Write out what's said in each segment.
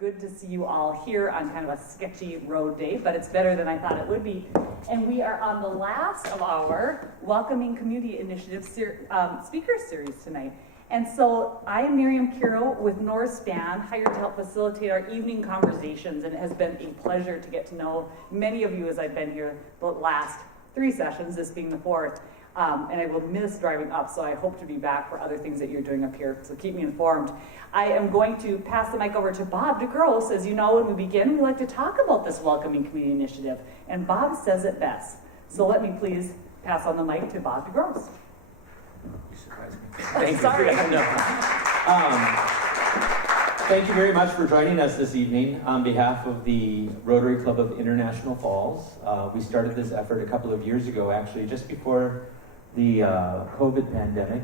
good to see you all here on kind of a sketchy road day, but it's better than I thought it would be. And we are on the last of our Welcoming Community Initiative speaker series tonight. And so I am Miriam Kiro with Northspan, hired to help facilitate our evening conversations, and it has been a pleasure to get to know many of you as I've been here the last 3 sessions, this being the 4th. And I will miss driving up, so I hope to be back for other things that you're doing up here, so keep me informed. I am going to pass the mic over to Bob DeGrosse. As you know, when we begin, we like to talk about this Welcoming Community Initiative, and Bob says it best. So let me please pass on the mic to Bob DeGrosse. You surprised me. Thank you. Sorry. Thank you very much for joining us this evening on behalf of the Rotary Club of International Falls. We started this effort a couple of years ago, actually, just before the COVID pandemic,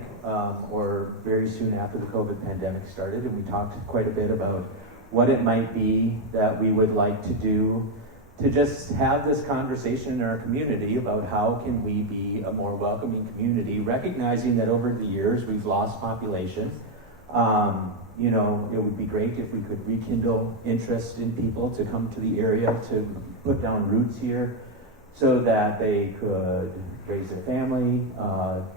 or very soon after the COVID pandemic started, and we talked quite a bit about what it might be that we would like to do to just have this conversation in our community about how can we be a more welcoming community, recognizing that over the years we've lost population. You know, it would be great if we could rekindle interest in people to come to the area, to put down roots here so that they could raise their family,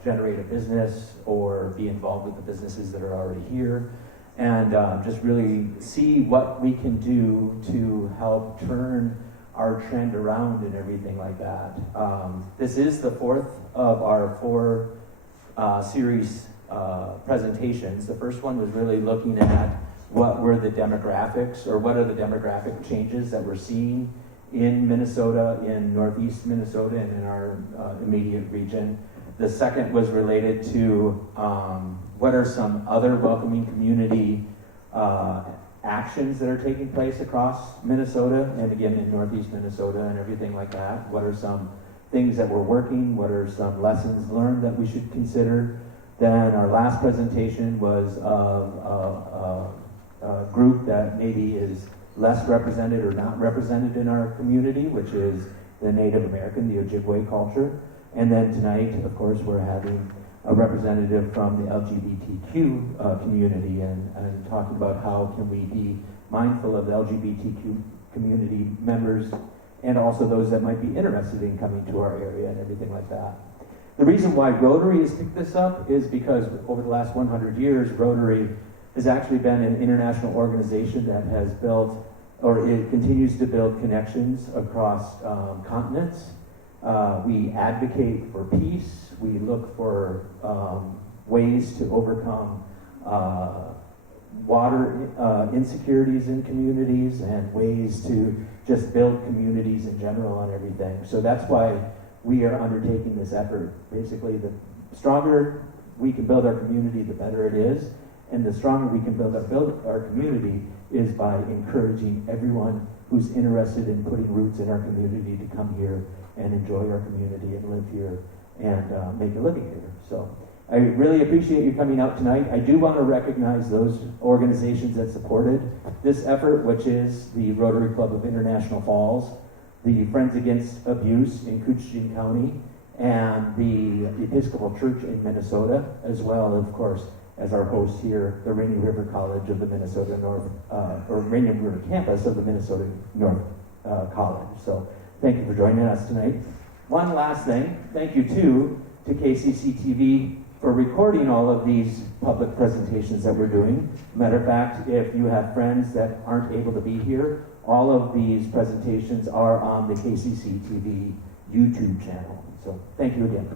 generate a business, or be involved with the businesses that are already here, and just really see what we can do to help turn our trend around and everything like that. This is the 4th of our 4 series presentations. The first one was really looking at what were the demographics, or what are the demographic changes that we're seeing in Minnesota, in Northeast Minnesota, and in our immediate region. The second was related to what are some other welcoming community actions that are taking place across Minnesota, and again in Northeast Minnesota and everything like that. What are some things that we're working? What are some lessons learned that we should consider? Then our last presentation was a group that maybe is less represented or not represented in our community, which is the Native American, the Ojibwe culture. And then tonight, of course, we're having a representative from the LGBTQ community and talking about how can we be mindful of the LGBTQ community members and also those that might be interested in coming to our area and everything like that. The reason why Rotary has picked this up is because over the last 100 years, Rotary has actually been an international organization that has built, or it continues to build, connections across continents. We advocate for peace. We look for ways to overcome water insecurities in communities and ways to just build communities in general and everything. So that's why we are undertaking this effort. Basically, the stronger we can build our community, the better it is. And the stronger we can build our community is by encouraging everyone who's interested in putting roots in our community to come here and enjoy our community and live here and make a living here. So I really appreciate you coming out tonight. I do want to recognize those organizations that supported this effort, which is the Rotary Club of International Falls, the Friends Against Abuse in Coochin County, and the Episcopal Church in Minnesota, as well, of course, as our host here, the Rainy River College of the Minnesota North, or Rainy River Campus of the Minnesota North College. So thank you for joining us tonight. One last thing, thank you too to KCC-TV for recording all of these public presentations that we're doing. Matter of fact, if you have friends that aren't able to be here, all of these presentations are on the KCC-TV YouTube channel. So thank you again.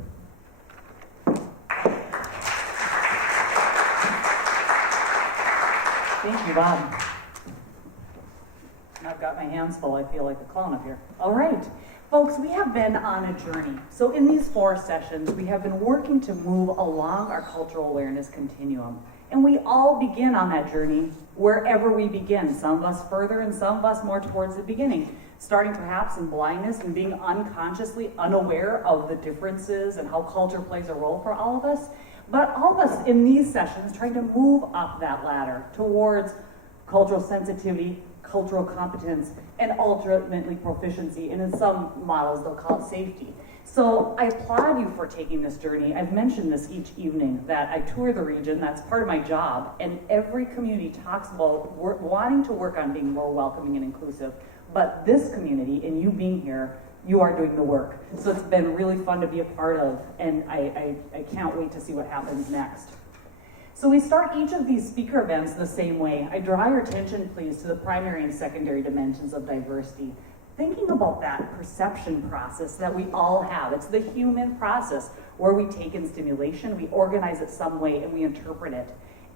Thank you, Bob. I've got my hands full. I feel like a clown up here. All right. Folks, we have been on a journey. So in these 4 sessions, we have been working to move along our cultural awareness continuum. And we all begin on that journey wherever we begin. Some of us further and some of us more towards the beginning, starting perhaps in blindness and being unconsciously unaware of the differences and how culture plays a role for all of us. But all of us in these sessions trying to move up that ladder towards cultural sensitivity, cultural competence, and ultimately proficiency, and in some models they'll call it safety. So I applaud you for taking this journey. I've mentioned this each evening, that I tour the region, that's part of my job, and every community talks about wanting to work on being more welcoming and inclusive. But this community, and you being here, you are doing the work. So it's been really fun to be a part of, and I can't wait to see what happens next. So we start each of these speaker events the same way. I draw your attention, please, to the primary and secondary dimensions of diversity. Thinking about that perception process that we all have. It's the human process where we take in stimulation, we organize it some way, and we interpret it.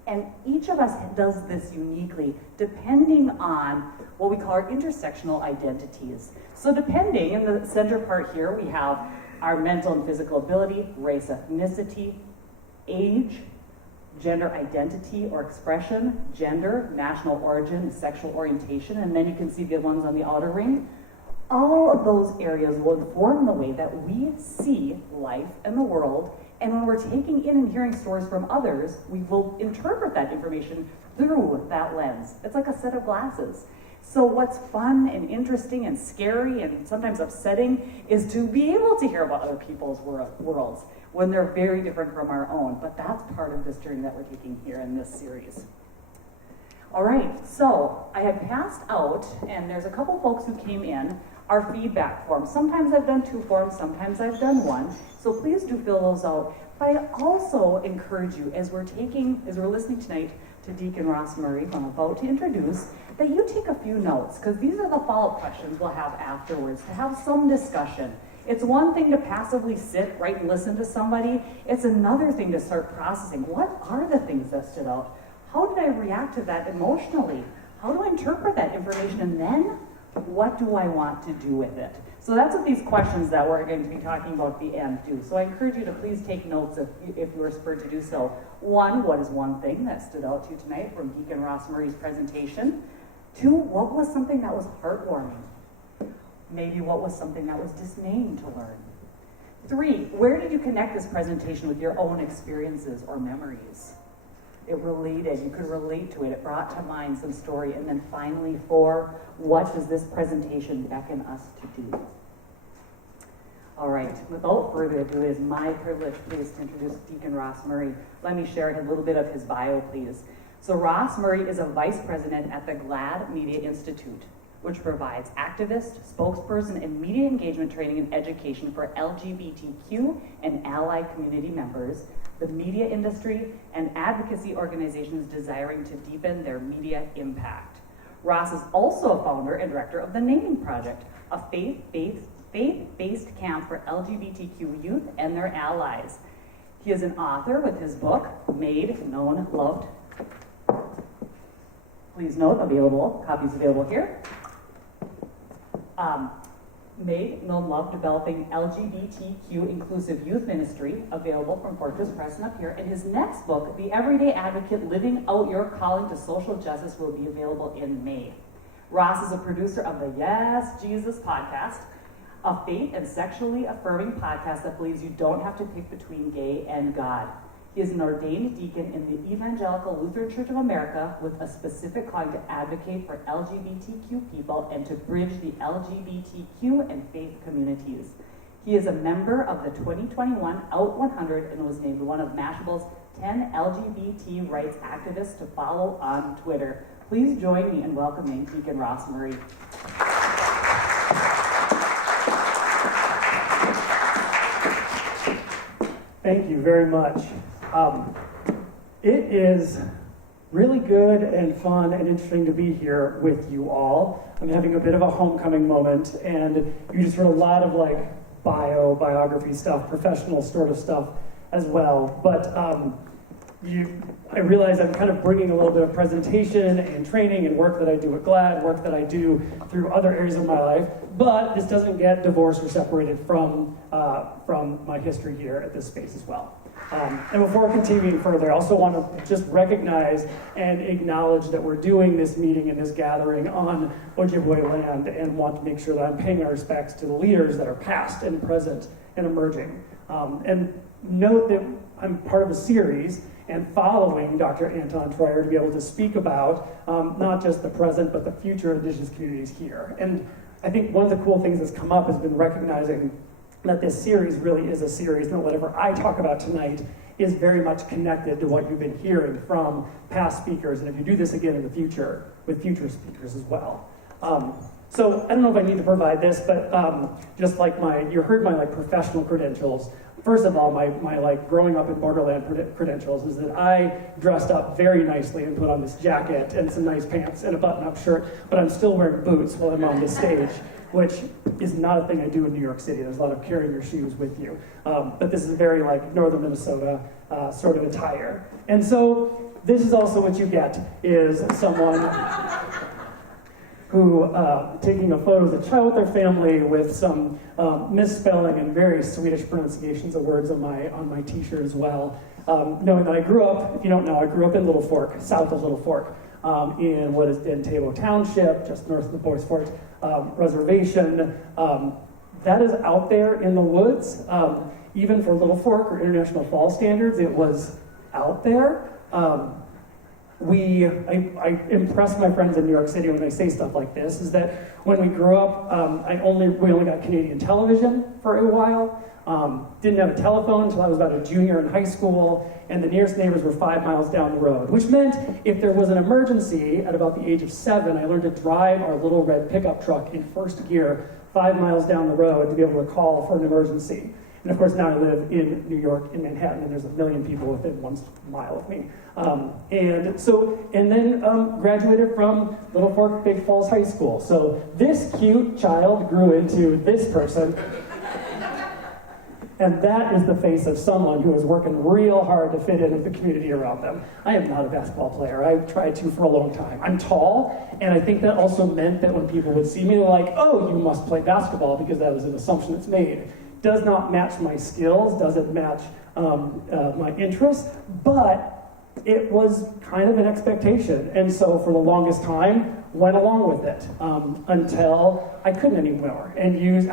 And each of us does this uniquely, depending on what we call our intersectional identities. So depending, in the center part here, we have our mental and physical ability, race, ethnicity, age, gender identity or expression, gender, national origin, sexual orientation, and then you can see the ones on the outer ring. All of those areas will inform the way that we see life and the world, and when we're taking in and hearing stories from others, we will interpret that information through that lens. It's like a set of glasses. So what's fun and interesting and scary and sometimes upsetting is to be able to hear about other people's worlds when they're very different from our own. But that's part of this journey that we're taking here in this series. All right, so I had passed out, and there's a couple folks who came in, our feedback forms. Sometimes I've done 2 forms, sometimes I've done 1. So please do fill those out. But I also encourage you, as we're listening tonight to Deacon Ross Murray, who I'm about to introduce, that you take a few notes, because these are the follow-up questions we'll have afterwards, to have some discussion. It's one thing to passively sit, right, and listen to somebody. It's another thing to start processing. What are the things that stood out? How did I react to that emotionally? How do I interpret that information? And then, what do I want to do with it? So that's what these questions that we're going to be talking about at the end do. So I encourage you to please take notes if you are spurred to do so. 1, what is one thing that stood out to you tonight from Deacon Ross Murray's presentation? 2, what was something that was heartwarming? Maybe what was something that was dismaying to learn? 3, where did you connect this presentation with your own experiences or memories? It related, you could relate to it, it brought to mind some story. And then finally 4, what does this presentation beckon us to do? All right, without further ado, it is my privilege, please, to introduce Deacon Ross Murray. Let me share a little bit of his bio, please. So Ross Murray is a vice president at the GLAD Media Institute, which provides activist, spokesperson, and media engagement training and education for LGBTQ and allied community members, the media industry, and advocacy organizations desiring to deepen their media impact. Ross is also a founder and director of the Naming Project, a faith-based camp for LGBTQ youth and their allies. He is an author with his book, Made, Known, Loved. Please note, copies available here. Made, Known, Loved, Developing LGBTQ Inclusive Youth Ministry, available from Fortress Press and up here. And his next book, The Everyday Advocate, Living Out Your Calling to Social Justice, will be available in May. Ross is a producer of the Yes Jesus podcast, a faith and sexually affirming podcast that believes you don't have to pick between gay and God. He is an ordained deacon in the Evangelical Lutheran Church of America with a specific calling to advocate for LGBTQ people and to bridge the LGBTQ and faith communities. He is a member of the 2021 Out 100 and was named one of Mashable's 10 LGBT rights activists to follow on Twitter. Please join me in welcoming Deacon Ross Murray. Thank you very much. It is really good and fun and interesting to be here with you all. I'm having a bit of a homecoming moment, and you just heard a lot of biography stuff, professional sort of stuff as well. But I realize I'm kind of bringing a little bit of presentation and training and work that I do at GLAD, work that I do through other areas of my life, but this doesn't get divorced or separated from my history here at this space as well. And before continuing further, I also want to just recognize and acknowledge that we're doing this meeting and this gathering on Ojibwe land, and want to make sure that I'm paying our respects to the leaders that are past and present and emerging. And note that I'm part of a series and following Dr. Anton Troyer to be able to speak about not just the present, but the future of Indigenous communities here. And I think one of the cool things that's come up has been recognizing that this series really is a series, and that whatever I talk about tonight is very much connected to what you've been hearing from past speakers, and if you do this again in the future, with future speakers as well. So I don't know if I need to provide this, but just like you heard my like professional credentials. First of all, my like growing up in borderland credentials is that I dressed up very nicely and put on this jacket and some nice pants and a button-up shirt, but I'm still wearing boots while I'm on the stage, which is not a thing I do in New York City. There's a lot of carrying your shoes with you. But this is very like northern Minnesota sort of attire. And so this is also what you get, is someone who taking a photo as a child with their family with some misspelling and very Swedish pronunciations of words on my t-shirt as well. Knowing that I grew up, if you don't know, I grew up in Little Fork, south of Little Fork, in what is then Tabo Township, just north of the Boys Fort Reservation. That is out there in the woods. Even for Little Fork or International Falls standards, it was out there. I impress my friends in New York City when I say stuff like this, is that when we grew up, we only got Canadian television for a while. Didn't have a telephone until I was about a junior in high school, and the nearest neighbors were 5 miles down the road, which meant if there was an emergency at about the age of 7, I learned to drive our little red pickup truck in first gear 5 miles down the road to be able to call for an emergency. And of course, now I live in New York, in Manhattan, and there's a million people within 1 mile of me. And then graduated from Little Fork Big Falls High School. So this cute child grew into this person. And that is the face of someone who is working real hard to fit in with the community around them. I am not a basketball player. I've tried to for a long time. I'm tall, and I think that also meant that when people would see me, they're like, oh, you must play basketball, because that was an assumption that's made. Does not match my skills, doesn't match my interests, but it was kind of an expectation. And so for the longest time, went along with it until I couldn't anymore, and used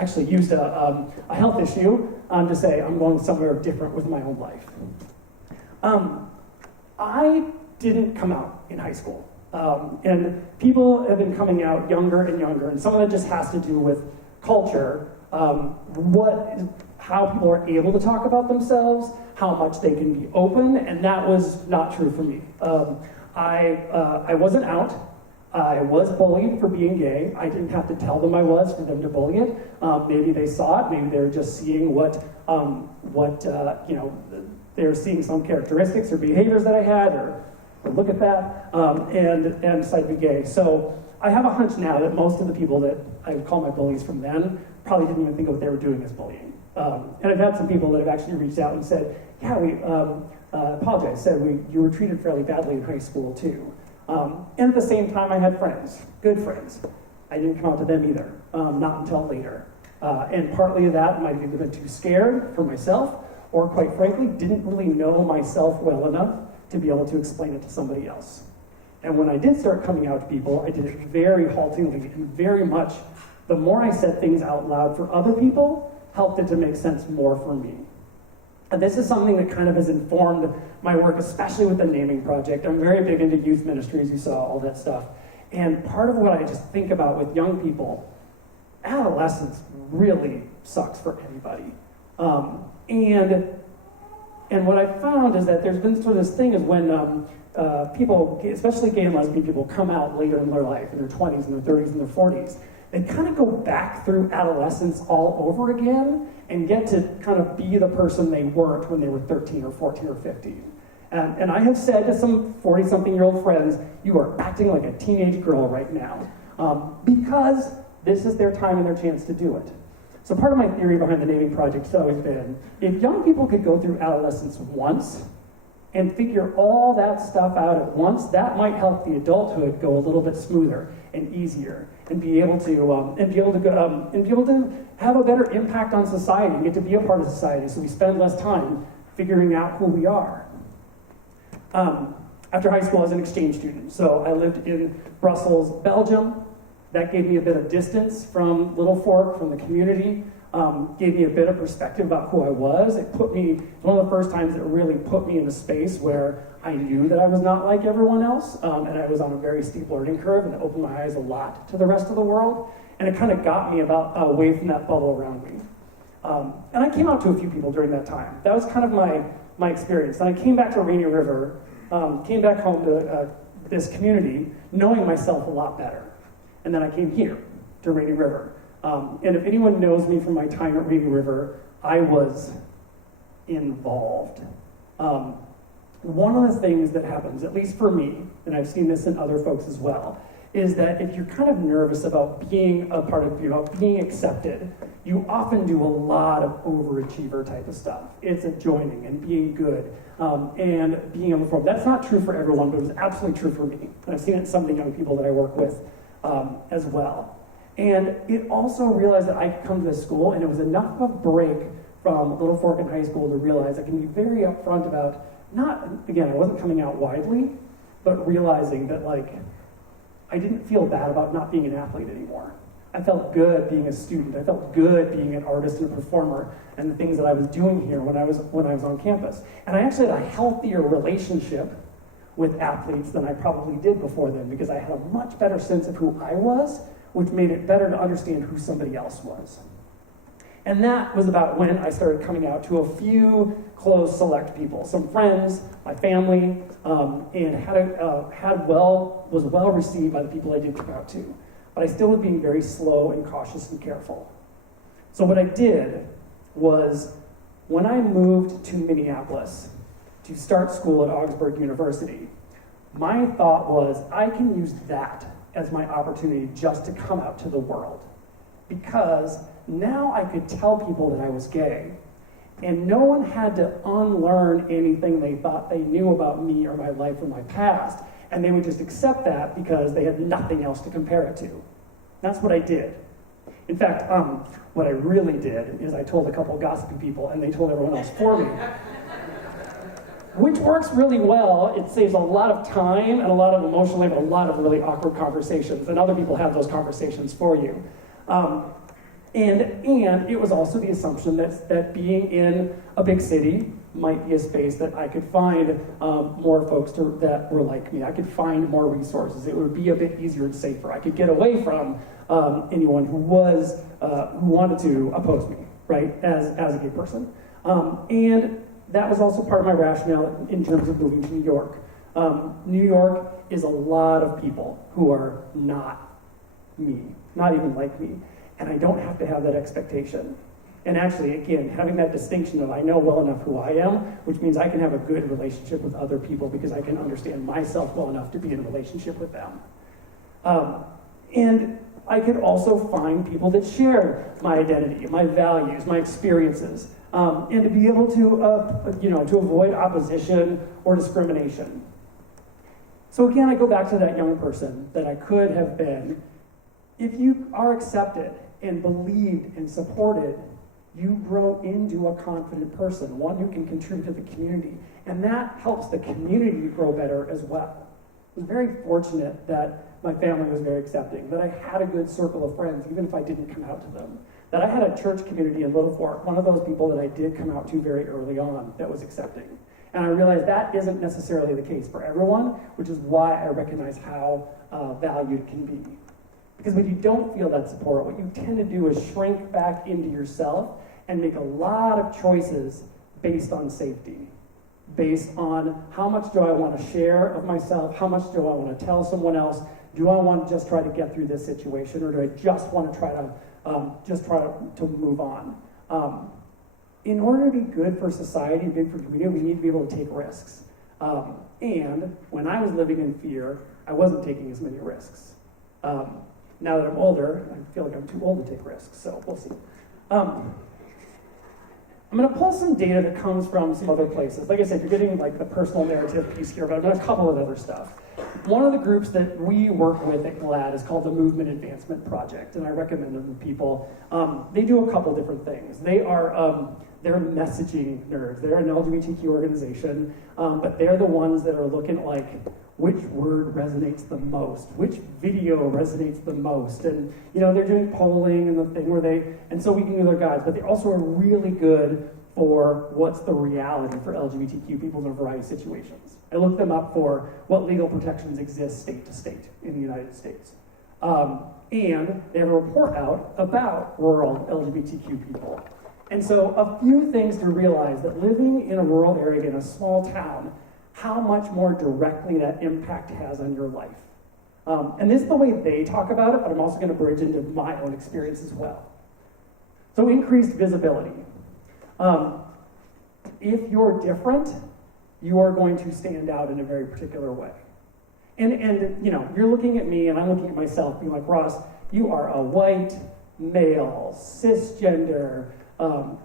a health issue to say I'm going somewhere different with my own life. I didn't come out in high school, and people have been coming out younger and younger, and some of it just has to do with culture, how people are able to talk about themselves, how much they can be open, and that was not true for me. I wasn't out. I was bullied for being gay. I didn't have to tell them I was for them to bully it. Maybe they saw it. Maybe they were just seeing they were seeing some characteristics or behaviors that I had, or look at that, and decided to be gay. So I have a hunch now that most of the people that I would call my bullies from then probably didn't even think of what they were doing as bullying. And I've had some people that have actually reached out and said, yeah, we apologize, said you were treated fairly badly in high school too. And at the same time, I had friends, good friends. I didn't come out to them either, not until later. And partly of that might have either been too scared for myself, or quite frankly, didn't really know myself well enough to be able to explain it to somebody else. And when I did start coming out to people, I did it very haltingly and very much, the more I said things out loud for other people, helped it to make sense more for me. And this is something that kind of has informed my work, especially with the naming project. I'm very big into youth ministries, you saw all that stuff. And part of what I just think about with young people, adolescence really sucks for anybody. And what I found is that there's been sort of this thing is when people, especially gay and lesbian people, come out later in their life, in their 20s and their 30s and their 40s, they kind of go back through adolescence all over again and get to kind of be the person they weren't when they were 13 or 14 or 15. And I have said to some 40-something-year-old friends, you are acting like a teenage girl right now, because this is their time and their chance to do it. So part of my theory behind the naming project has always been, if young people could go through adolescence once and figure all that stuff out at once, that might help the adulthood go a little bit smoother and easier, and be able to have a better impact on society and get to be a part of society, so we spend less time figuring out who we are. After high school, I was an exchange student, so I lived in Brussels, Belgium. That gave me a bit of distance from Little Fork, from the community. Gave me a bit of perspective about who I was. It's one of the first times it really put me in a space where I knew that I was not like everyone else, and I was on a very steep learning curve, and it opened my eyes a lot to the rest of the world, and it kind of got me away from that bubble around me. And I came out to a few people during that time. That was kind of my experience. And I came back to Rainy River, came back home to this community, knowing myself a lot better. And then I came here to Rainy River. And if anyone knows me from my time at Rainy River, I was involved. One of the things that happens, at least for me, and I've seen this in other folks as well, is that if you're kind of nervous about being a part of, being accepted, you often do a lot of overachiever type of stuff. It's a joining and being good and being on the floor. That's not true for everyone, but it was absolutely true for me. And I've seen it in some of the young people that I work with as well. And it also realized that I could come to this school, and it was enough of a break from Little Fork in high school to realize I can be very upfront about, I wasn't coming out widely, but realizing that I didn't feel bad about not being an athlete anymore. I felt good being a student. I felt good being an artist and a performer and the things that I was doing here when I was on campus. And I actually had a healthier relationship with athletes than I probably did before then, because I had a much better sense of who I was, which made it better to understand who somebody else was. And that was about when I started coming out to a few close select people, some friends, my family, and was well received by the people I did come out to. But I still was being very slow and cautious and careful. So what I did was, when I moved to Minneapolis to start school at Augsburg University, my thought was, I can use that as my opportunity just to come out to the world. Because now I could tell people that I was gay, and no one had to unlearn anything they thought they knew about me or my life or my past, and they would just accept that because they had nothing else to compare it to. That's what I did. In fact, what I really did is I told a couple gossipy people, and they told everyone else for me. Which works really well. It saves a lot of time and a lot of emotional labor, a lot of really awkward conversations, and other people have those conversations for you. And it was also the assumption that being in a big city might be a space that I could find more folks that were like me. I could find more resources. It would be a bit easier and safer. I could get away from anyone who wanted to oppose me, right, as a gay person. And that was also part of my rationale in terms of moving to New York. New York is a lot of people who are not me, not even like me. And I don't have to have that expectation. And actually, again, having that distinction of I know well enough who I am, which means I can have a good relationship with other people because I can understand myself well enough to be in a relationship with them. And I could also find people that share my identity, my values, my experiences, and to be able to avoid opposition or discrimination. So again, I go back to that young person that I could have been. If you are accepted and believed and supported, you grow into a confident person, one who can contribute to the community. And that helps the community grow better as well. I was very fortunate that my family was very accepting, that I had a good circle of friends, even if I didn't come out to them. That I had a church community in Little Fork, one of those people that I did come out to very early on that was accepting. And I realized that isn't necessarily the case for everyone, which is why I recognize how valued it can be. Because when you don't feel that support, what you tend to do is shrink back into yourself and make a lot of choices based on safety, based on how much do I want to share of myself, how much do I want to tell someone else, do I want to just try to get through this situation, or do I just want to try to move on? In order to be good for society, good for community, we need to be able to take risks. And when I was living in fear, I wasn't taking as many risks. Now that I'm older, I feel like I'm too old to take risks, so we'll see. I'm going to pull some data that comes from some other places. Like I said, you're getting like the personal narrative piece here, but I've done a couple of other stuff. One of the groups that we work with at GLAD is called the Movement Advancement Project, and I recommend them to people. They do a couple different things. They're messaging nerds. They're an LGBTQ organization, but they're the ones that are looking at like, which word resonates the most, which video resonates the most, and they're doing polling and the thing and so we can do their guides, but they also are really good for what's the reality for LGBTQ people in a variety of situations. I looked them up for what legal protections exist state to state in the United States. And they have a report out about rural LGBTQ people. And so a few things to realize that living in a rural area, in a small town, how much more directly that impact has on your life. And this is the way they talk about it, but I'm also going to bridge into my own experience as well. So increased visibility. If you're different, you are going to stand out in a very particular way. And you know, you're looking at me and I'm looking at myself being like, Ross, you are a white, male, cisgender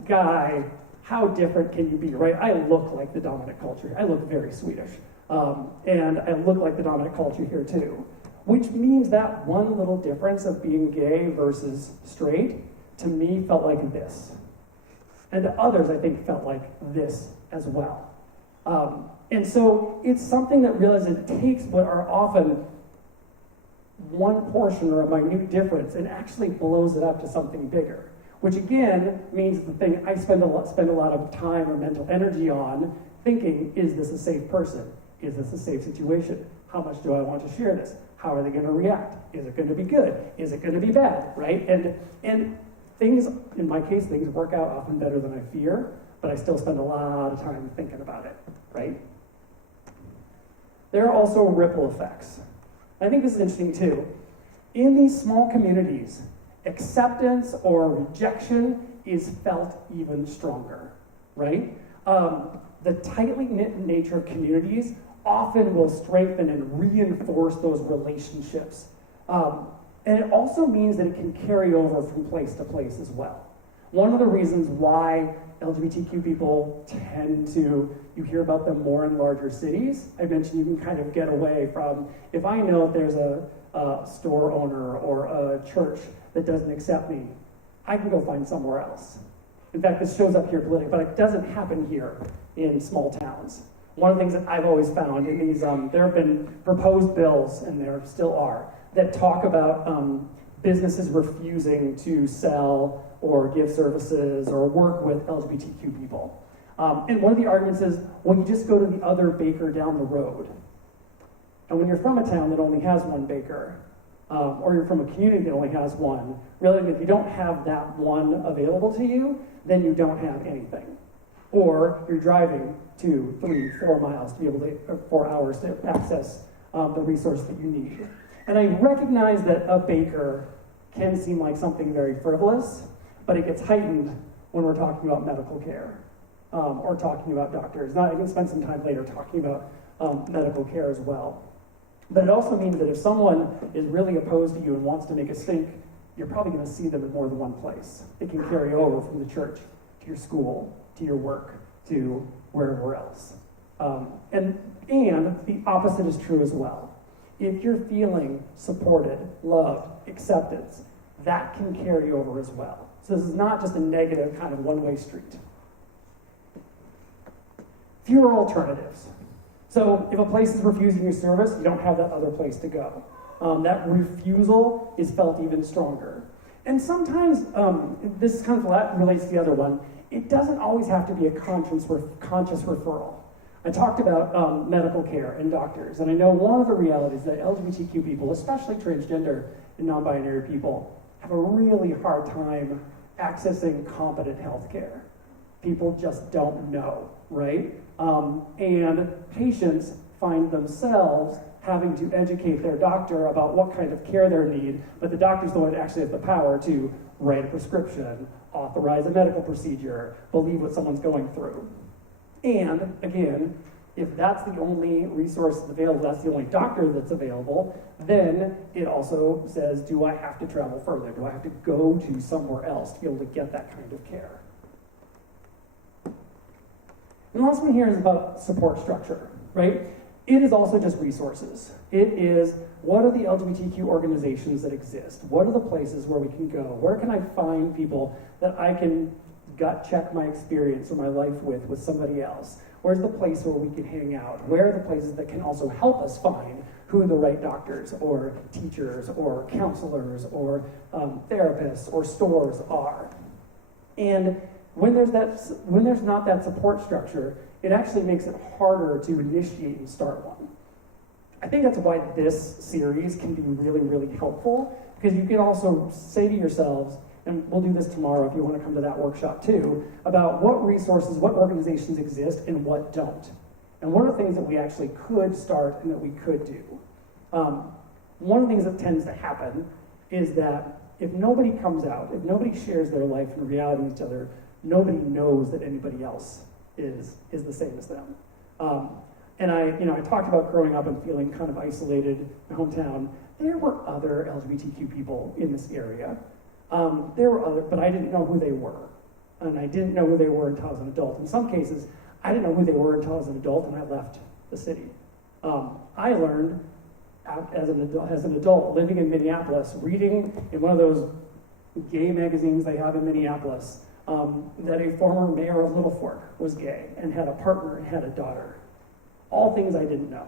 guy. How different can you be, right? I look like the dominant culture. I look very Swedish. And I look like the dominant culture here too. Which means that one little difference of being gay versus straight, to me, felt like this. And to others, I think, felt like this as well. And so it's something that realizes it takes what are often one portion or a minute difference and actually blows it up to something bigger. Which again means the thing I spend a lot of time or mental energy on thinking, is this a safe person? Is this a safe situation? How much do I want to share this? How are they going to react? Is it going to be good? Is it going to be bad? Right? And things, in my case, things work out often better than I fear, but I still spend a lot of time thinking about it, right? There are also ripple effects. I think this is interesting too. In these small communities, acceptance or rejection is felt even stronger, right? The tightly knit nature of communities often will strengthen and reinforce those relationships. And it also means that it can carry over from place to place as well. One of the reasons why LGBTQ people tend to, you hear about them more in larger cities. I mentioned you can kind of get away from, if I know there's a store owner or a church that doesn't accept me, I can go find somewhere else. In fact, this shows up here politically, but it doesn't happen here in small towns. One of the things that I've always found in these, there have been proposed bills, and there still are, that talk about businesses refusing to sell or give services or work with LGBTQ people. And one of the arguments is, well, you just go to the other baker down the road. And when you're from a town that only has one baker, or you're from a community that only has one, really, if you don't have that one available to you, then you don't have anything. Or you're driving 2, 3, 4 miles to be able to, or 4 hours to access the resource that you need. And I recognize that a baker can seem like something very frivolous, but it gets heightened when we're talking about medical care or talking about doctors. Now, I can spend some time later talking about medical care as well. But it also means that if someone is really opposed to you and wants to make a stink, you're probably going to see them in more than one place. It can carry over from the church to your school, to your work, to wherever else. And the opposite is true as well. If you're feeling supported, loved, acceptance, that can carry over as well. So this is not just a negative kind of one-way street. Fewer alternatives. So if a place is refusing your service, you don't have that other place to go. That refusal is felt even stronger. And sometimes, this kind of relates to the other one, it doesn't always have to be a conscious referral. I talked about medical care and doctors, and I know one of the realities that LGBTQ people, especially transgender and non-binary people, have a really hard time accessing competent health care. People just don't know, right? And patients find themselves having to educate their doctor about what kind of care they need, but the doctor's the one that actually has the power to write a prescription, authorize a medical procedure, believe what someone's going through. And again, if that's the only resource available, that's the only doctor that's available, then it also says, do I have to travel further? Do I have to go to somewhere else to be able to get that kind of care? And the last one here is about support structure, right? It is also just resources. It is, what are the LGBTQ organizations that exist? What are the places where we can go? Where can I find people that I can gut check my experience or my life with somebody else? Where's the place where we can hang out? Where are the places that can also help us find who the right doctors or teachers or counselors or therapists or stores are? And when there's not that support structure, it actually makes it harder to initiate and start one. I think that's why this series can be really, really helpful, because you can also say to yourselves, and we'll do this tomorrow if you want to come to that workshop too, about what resources, what organizations exist and what don't. And one of the things that we actually could start and that we could do. One of the things that tends to happen is that if nobody comes out, if nobody shares their life and reality with each other, nobody knows that anybody else is the same as them. And I talked about growing up and feeling kind of isolated in my hometown. There were other LGBTQ people in this area. There were other, but I didn't know who they were. And I didn't know who they were until I was an adult. In some cases, I didn't know who they were until I was an adult and I left the city. I learned as an adult living in Minneapolis, reading in one of those gay magazines they have in Minneapolis, that a former mayor of Little Fork was gay and had a partner and had a daughter. All things I didn't know.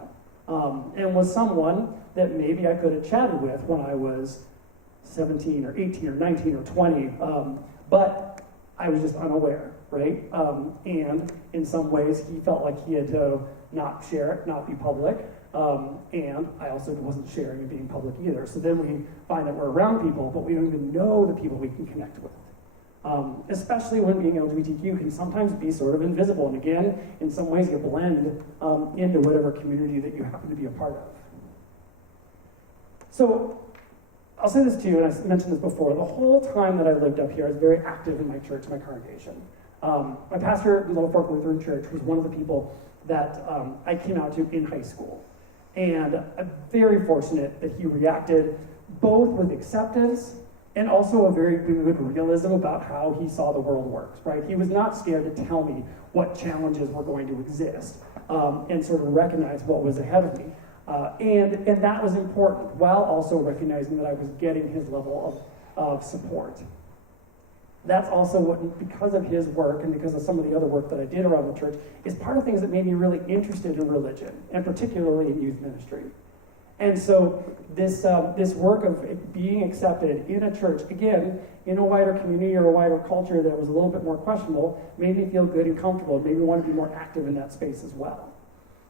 And was someone that maybe I could have chatted with when I was 17 or 18 or 19 or 20, but I was just unaware, right? And in some ways, he felt like he had to not share it, not be public, and I also wasn't sharing and being public either. So then we find that we're around people, but we don't even know the people we can connect with. Especially when being LGBTQ can sometimes be sort of invisible. And again, in some ways you blend into whatever community that you happen to be a part of. So I'll say this to you, and I mentioned this before, the whole time that I lived up here, I was very active in my church, my congregation. My pastor at Little Fork Lutheran Church was one of the people that I came out to in high school. And I'm very fortunate that he reacted both with acceptance and also a very good realism about how he saw the world works, right? He was not scared to tell me what challenges were going to exist and sort of recognize what was ahead of me. And that was important, while also recognizing that I was getting his level of support. That's also what, because of his work and because of some of the other work that I did around the church, is part of things that made me really interested in religion, and particularly in youth ministry. And so this work of being accepted in a church, again, in a wider community or a wider culture that was a little bit more questionable, made me feel good and comfortable, made me want to be more active in that space as well.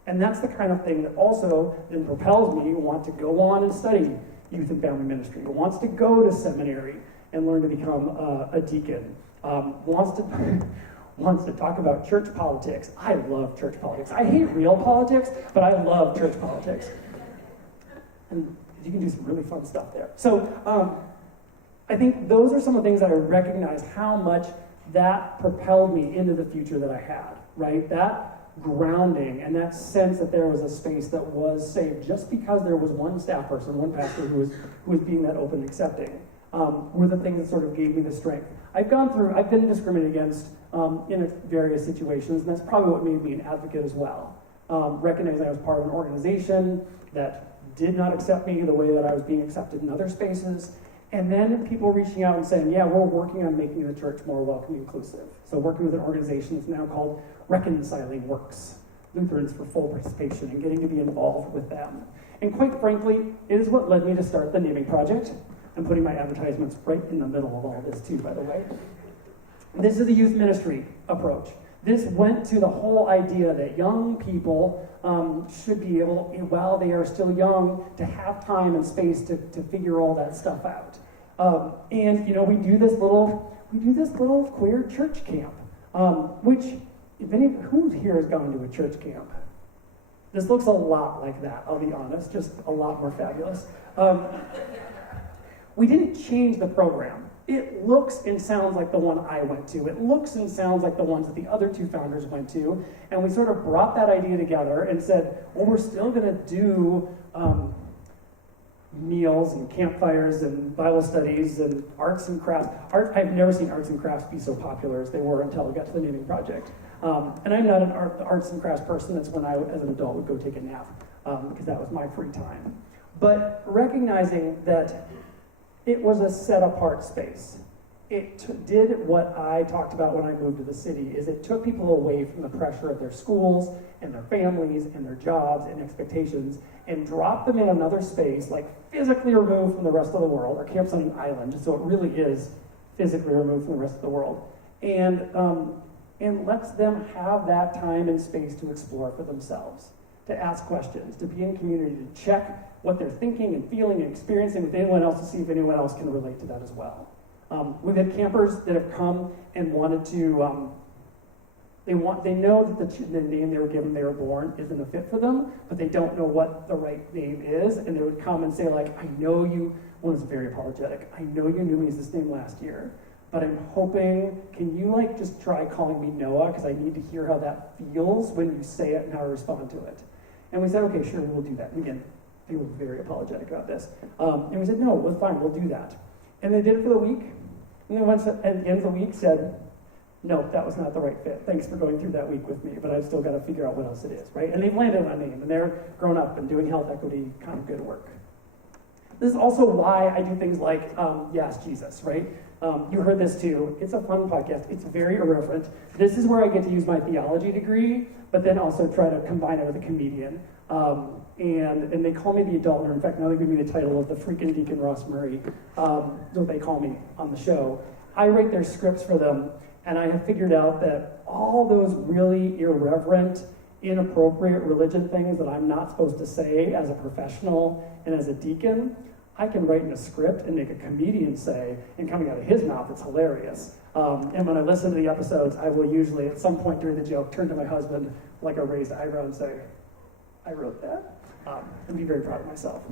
And that's the kind of thing that also then propels me to want to go on and study youth and family ministry, wants to go to seminary and learn to become a deacon, wants to talk about church politics. I love church politics. I hate real politics, but I love church politics. And you can do some really fun stuff there. So I think those are some of the things that I recognize how much that propelled me into the future that I had, right? That grounding and that sense that there was a space that was safe just because there was one staff person, one pastor who was being that open and accepting, were the things that sort of gave me the strength. I've been discriminated against in various situations, and that's probably what made me an advocate as well. Recognizing I was part of an organization that did not accept me the way that I was being accepted in other spaces, and then people reaching out and saying, yeah, we're working on making the church more welcoming and inclusive. So working with an organization that's now called Reconciling Works, Lutherans for Full Participation, and getting to be involved with them. And quite frankly, it is what led me to start the naming project. I'm putting my advertisements right in the middle of all this too, by the way. This is a youth ministry approach. This went to the whole idea that young people should be able, while they are still young, to have time and space to figure all that stuff out. And we do this little queer church camp, which who here has gone to a church camp? This looks a lot like that, I'll be honest, just a lot more fabulous. We didn't change the program. It looks and sounds like the one I went to. It looks and sounds like the ones that the other two founders went to. And we sort of brought that idea together and said, well, we're still going to do meals and campfires and Bible studies and arts and crafts. I've never seen arts and crafts be so popular as they were until we got to the naming project. And I'm not an arts and crafts person. That's when I, as an adult, would go take a nap because that was my free time. But recognizing that it was a set-apart space. It did what I talked about when I moved to the city, is it took people away from the pressure of their schools and their families and their jobs and expectations and dropped them in another space, like physically removed from the rest of the world. Our camp's on an island, so it really is physically removed from the rest of the world. And lets them have that time and space to explore for themselves, to ask questions, to be in community, to check what they're thinking and feeling and experiencing with anyone else to see if anyone else can relate to that as well. We've had campers that have come and wanted to, they know that the name they were given they were born isn't a fit for them, but they don't know what the right name is, and they would come and say like, I know you, one was very apologetic, I know you knew me as this name last year, but I'm hoping, can you like just try calling me Noah, because I need to hear how that feels when you say it and how I respond to it. And we said, okay, sure, we'll do that. And again, they were very apologetic about this. And we said, no, well, fine, we'll do that. And they did it for the week, and then once at the end of the week said, no, that was not the right fit. Thanks for going through that week with me, but I've still got to figure out what else it is, right? And they've landed on a name, and they're grown up and doing health equity kind of good work. This is also why I do things like Yes, Jesus, right? You heard this too. It's a fun podcast. It's very irreverent. This is where I get to use my theology degree, but then also try to combine it with a comedian. And they call me the adult nerd. In fact, now they give me the title of the freaking Deacon Ross Murray. That's what they call me on the show. I write their scripts for them, and I have figured out that all those really irreverent, inappropriate religion things that I'm not supposed to say as a professional and as a deacon, I can write in a script and make a comedian say, and coming out of his mouth, it's hilarious. And when I listen to the episodes, I will usually, at some point during the joke, turn to my husband like a raised eyebrow and say, I wrote that, and be very proud of myself.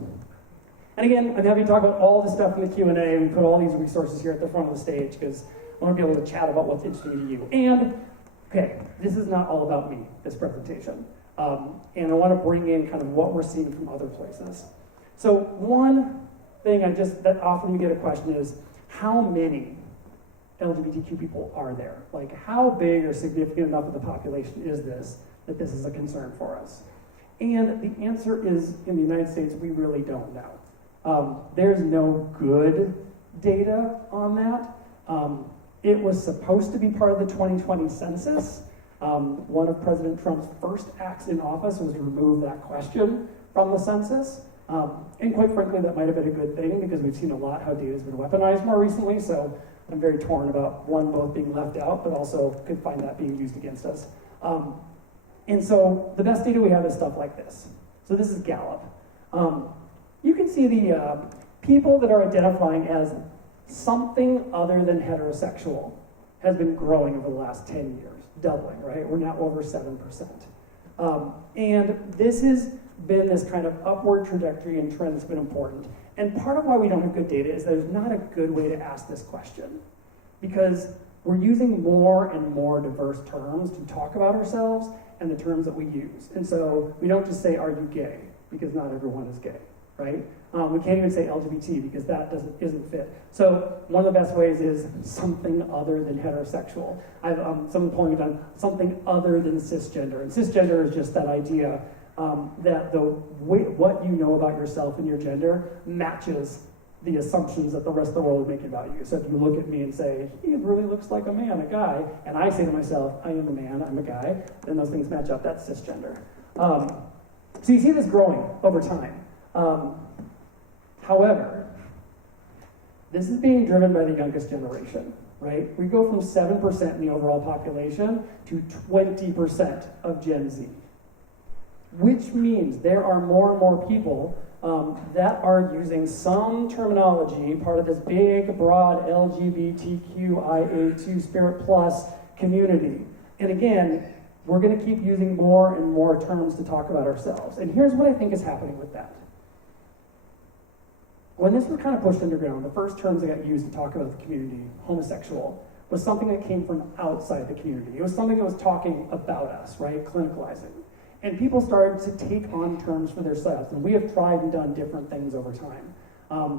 And again, I'm happy to talk about all this stuff in the Q&A, and we put all these resources here at the front of the stage, because I want to be able to chat about what's interesting to you. And, okay, this is not all about me, this presentation. And I want to bring in kind of what we're seeing from other places. So one thing that often we get a question is, how many LGBTQ people are there? Like, how big or significant enough of the population is this that this is a concern for us? And the answer is, in the United States, we really don't know. There's no good data on that. It was supposed to be part of the 2020 census. One of President Trump's first acts in office was to remove that question from the census. And quite frankly, that might have been a good thing, because we've seen a lot how data has been weaponized more recently, so I'm very torn about both being left out, but also could find that being used against us. And so the best data we have is stuff like this. So this is Gallup. You can see the people that are identifying as something other than heterosexual has been growing over the last 10 years, doubling, right? We're now over 7%. And this has been this kind of upward trajectory and trend that's been important. And part of why we don't have good data is there's not a good way to ask this question, because we're using more and more diverse terms to talk about ourselves and the terms that we use. And so we don't just say, are you gay? Because not everyone is gay, right? We can't even say LGBT, because that isn't fit. So one of the best ways is something other than heterosexual. I've someone calling it something other than cisgender. And cisgender is just that idea that what you know about yourself and your gender matches the assumptions that the rest of the world is making about you. So if you look at me and say, he really looks like a man, a guy, and I say to myself, I am a man, I'm a guy, then those things match up. That's cisgender. So you see this growing over time. However, this is being driven by the youngest generation, right? We go from 7% in the overall population to 20% of Gen Z, which means there are more and more people that are using some terminology, part of this big, broad LGBTQIA2 Spirit Plus community. And again, we're going to keep using more and more terms to talk about ourselves. And here's what I think is happening with that. When this was kind of pushed underground, the first terms that got used to talk about the community, homosexual, was something that came from outside the community. It was something that was talking about us, right? Clinicalizing. And people started to take on terms for themselves. And we have tried and done different things over time.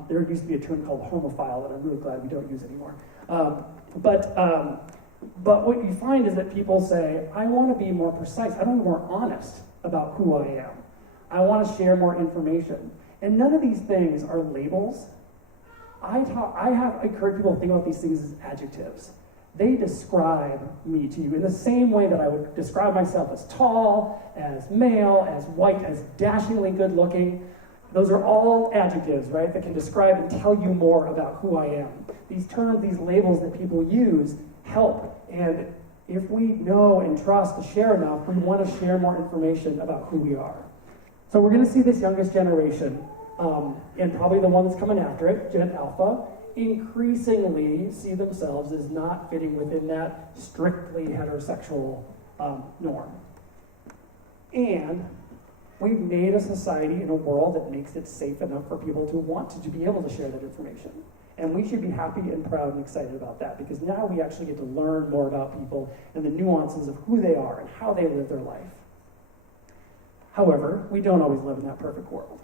There used to be a term called homophile that I'm really glad we don't use anymore. But what you find is that people say, I want to be more precise. I want to be more honest about who I am. I want to share more information. And none of these things are labels. I encourage people to think about these things as adjectives. They describe me to you in the same way that I would describe myself as tall, as male, as white, as dashingly good looking. Those are all adjectives, right, that can describe and tell you more about who I am. These terms, these labels that people use help. And if we know and trust to share enough, we want to share more information about who we are. So we're going to see this youngest generation, and probably the one that's coming after it, Gen Alpha, increasingly see themselves as not fitting within that strictly heterosexual norm. And we've made a society in a world that makes it safe enough for people to want to be able to share that information. And we should be happy and proud and excited about that, because now we actually get to learn more about people and the nuances of who they are and how they live their life. However, we don't always live in that perfect world.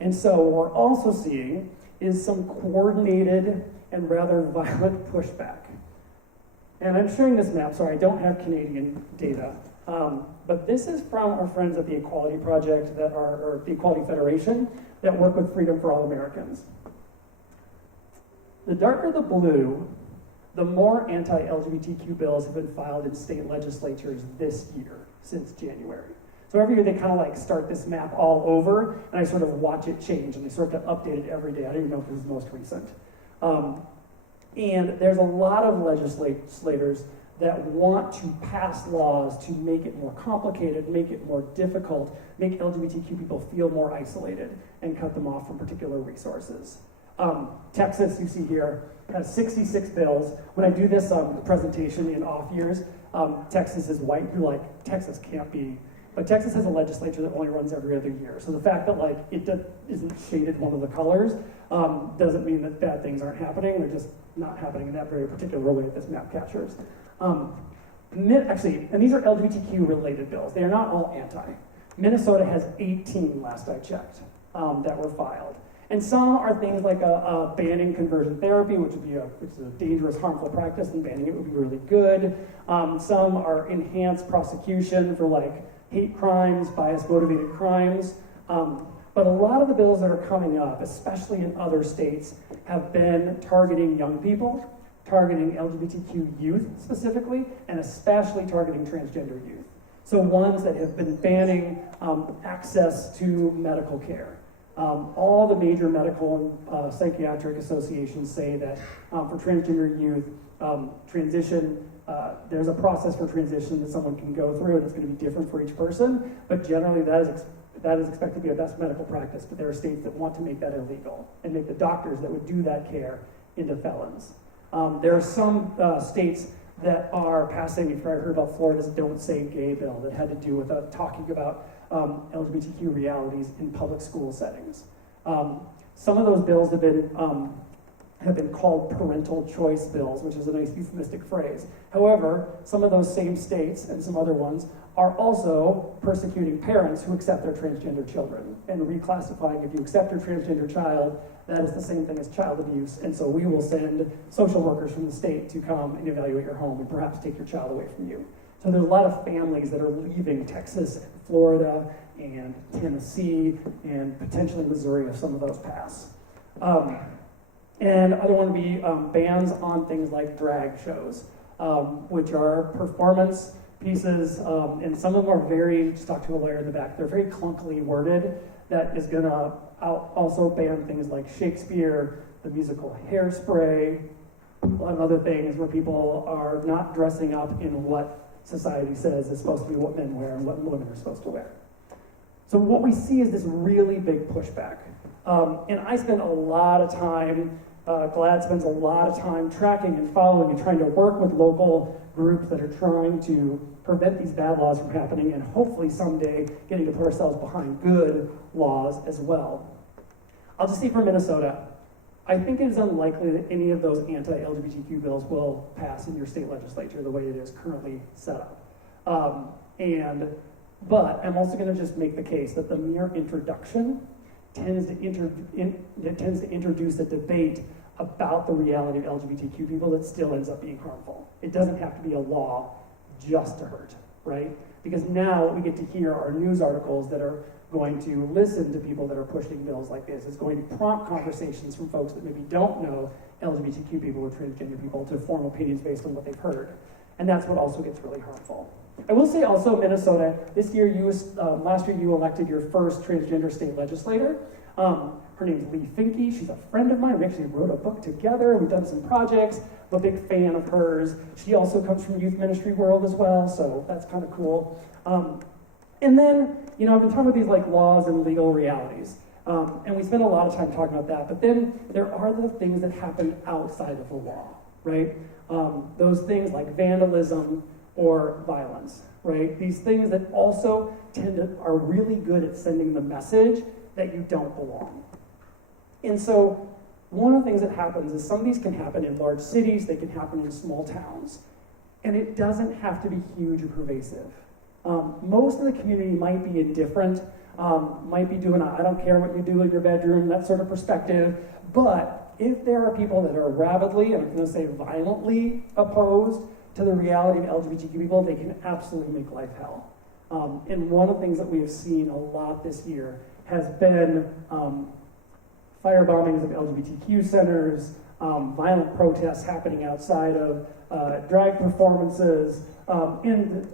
And so what we're also seeing is some coordinated and rather violent pushback. And I'm showing this map, sorry, I don't have Canadian data. But this is from our friends at the Equality Project or the Equality Federation that work with Freedom for All Americans. The darker the blue, the more anti-LGBTQ bills have been filed in state legislatures this year, since January. So every year they kind of like start this map all over, and I sort of watch it change, and they sort of update it every day. I don't even know if this is most recent. And there's a lot of legislators that want to pass laws to make it more complicated, make it more difficult, make LGBTQ people feel more isolated, and cut them off from particular resources. Texas, you see here, has 66 bills. When I do this presentation in off years, Texas is white. You're like, Texas can't be. But Texas has a legislature that only runs every other year. So the fact that like it isn't shaded one of the colors doesn't mean that bad things aren't happening. They're just not happening in that very particular way that this map captures. Actually, and these are LGBTQ related bills. They are not all anti. Minnesota has 18 last I checked that were filed. And some are things like banning conversion therapy, which is a dangerous, harmful practice, and banning it would be really good. Some are enhanced prosecution for like hate crimes, bias-motivated crimes. But a lot of the bills that are coming up, especially in other states, have been targeting young people, targeting LGBTQ youth specifically, and especially targeting transgender youth. So ones that have been banning access to medical care. All the major medical and psychiatric associations say that for transgender youth, there's a process for transition that someone can go through, and it's going to be different for each person, but generally that is expected to be a best medical practice, but there are states that want to make that illegal and make the doctors that would do that care into felons. There are some states that are passing, if I heard about Florida's Don't Say Gay bill that had to do with talking about LGBTQ realities in public school settings. Some of those bills have been called parental choice bills, which is a nice euphemistic phrase. However, some of those same states and some other ones are also persecuting parents who accept their transgender children and reclassifying, if you accept your transgender child, that is the same thing as child abuse. And so we will send social workers from the state to come and evaluate your home and perhaps take your child away from you. So there's a lot of families that are leaving Texas and Florida and Tennessee and potentially Missouri if some of those pass. And other one would be bans on things like drag shows, which are performance pieces, and some of them are very, just talk to a lawyer in the back, they're very clunkily worded, that is gonna also ban things like Shakespeare, the musical Hairspray, a lot of other things where people are not dressing up in what society says is supposed to be what men wear and what women are supposed to wear. So what we see is this really big pushback. And I spend a lot of time, GLAAD spends a lot of time tracking and following and trying to work with local groups that are trying to prevent these bad laws from happening and hopefully someday getting to put ourselves behind good laws as well. I'll just say for Minnesota, I think it is unlikely that any of those anti-LGBTQ bills will pass in your state legislature the way it is currently set up. But I'm also going to just make the case that the mere introduction tends to introduce a debate about the reality of LGBTQ people that still ends up being harmful. It doesn't have to be a law just to hurt, right? Because now we get to hear our news articles that are going to listen to people that are pushing bills like this. It's going to prompt conversations from folks that maybe don't know LGBTQ people or transgender people to form opinions based on what they've heard. And that's what also gets really harmful. I will say also, Minnesota, last year you elected your first transgender state legislator. Her name's Lee Finke. She's a friend of mine. We actually wrote a book together. We've done some projects. I'm a big fan of hers. She also comes from youth ministry world as well, so that's kind of cool. And then, I've been talking about these like laws and legal realities. And we spend a lot of time talking about that. But then there are the things that happen outside of the law, right? Those things like vandalism or violence, right? These things that also are really good at sending the message that you don't belong. And so one of the things that happens is some of these can happen in large cities, they can happen in small towns. And it doesn't have to be huge or pervasive. Most of the community might be indifferent, might be doing I don't care what you do in your bedroom, that sort of perspective. But if there are people that are rabidly, and I'm going to say violently, opposed to the reality of LGBTQ people, they can absolutely make life hell. And one of the things that we have seen a lot this year has been firebombings of LGBTQ centers, violent protests happening outside of drag performances, and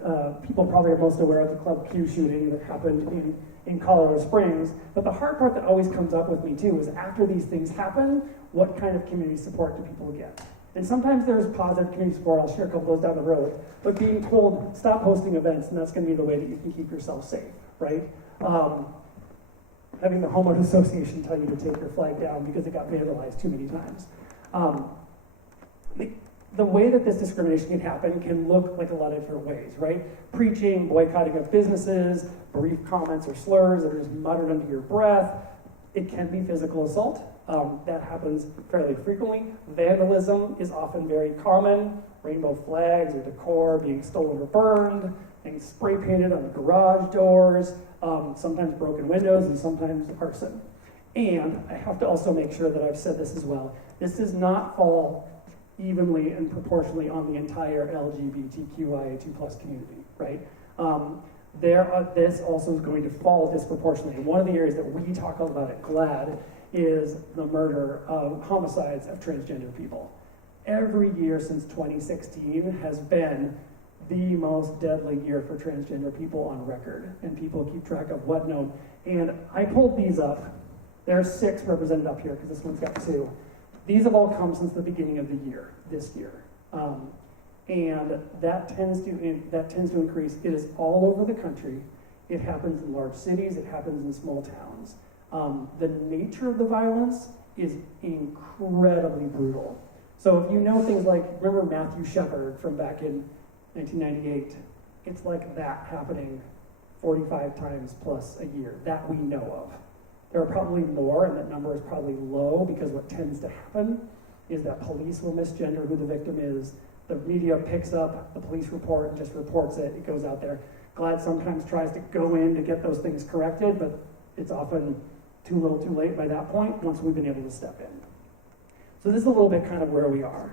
people probably are most aware of the Club Q shooting that happened in Colorado Springs. But the hard part that always comes up with me too is after these things happen, what kind of community support do people get? And sometimes there's positive community support, I'll share a couple of those down the road, but being told, stop hosting events, and that's gonna be the way that you can keep yourself safe, right? Having the homeowner association tell you to take your flag down because it got vandalized too many times. The way that this discrimination can happen can look like a lot of different ways, right? Preaching, boycotting of businesses, brief comments or slurs that are just muttered under your breath. It can be physical assault. That happens fairly frequently. Vandalism is often very common. Rainbow flags or decor being stolen or burned, things spray painted on the garage doors, sometimes broken windows, and sometimes arson. And I have to also make sure that I've said this as well. This does not fall evenly and proportionally on the entire LGBTQIA2+ community, right? This also is going to fall disproportionately. One of the areas that we talk about at GLAD is the murder of homicides of transgender people. Every year since 2016 has been the most deadly year for transgender people on record, and people keep track of what known. And I pulled these up. There are 6 represented up here because this one's got 2. These have all come since the beginning of the year, this year. And that tends to increase. It is all over the country. It happens in large cities, it happens in small towns. The nature of the violence is incredibly brutal. So if you know things like, remember Matthew Shepard from back in 1998? It's like that happening 45 times plus a year, that we know of. There are probably more, and that number is probably low, because what tends to happen is that police will misgender who the victim is. The media picks up the police report and just reports it. It goes out there. GLAD sometimes tries to go in to get those things corrected, but it's often too little too late by that point once we've been able to step in. So this is a little bit kind of where we are.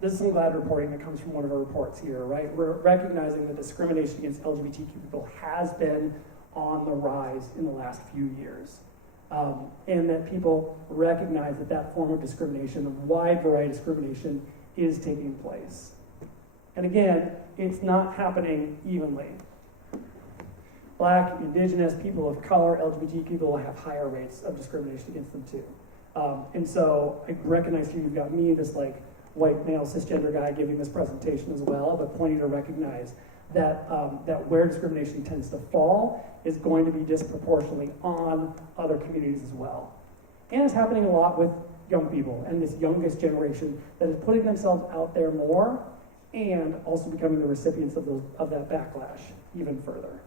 This is some GLAD reporting that comes from one of our reports here, right? We're recognizing that discrimination against LGBTQ people has been on the rise in the last few years. And that people recognize that that form of discrimination, a wide variety of discrimination, is taking place. And again, it's not happening evenly. Black, Indigenous, people of color, LGBT people have higher rates of discrimination against them too. And so I recognize here you've got me, this like white male cisgender guy giving this presentation as well, but pointing to recognize that, that where discrimination tends to fall is going to be disproportionately on other communities as well. And it's happening a lot with young people and this youngest generation that is putting themselves out there more and also becoming the recipients of that backlash even further.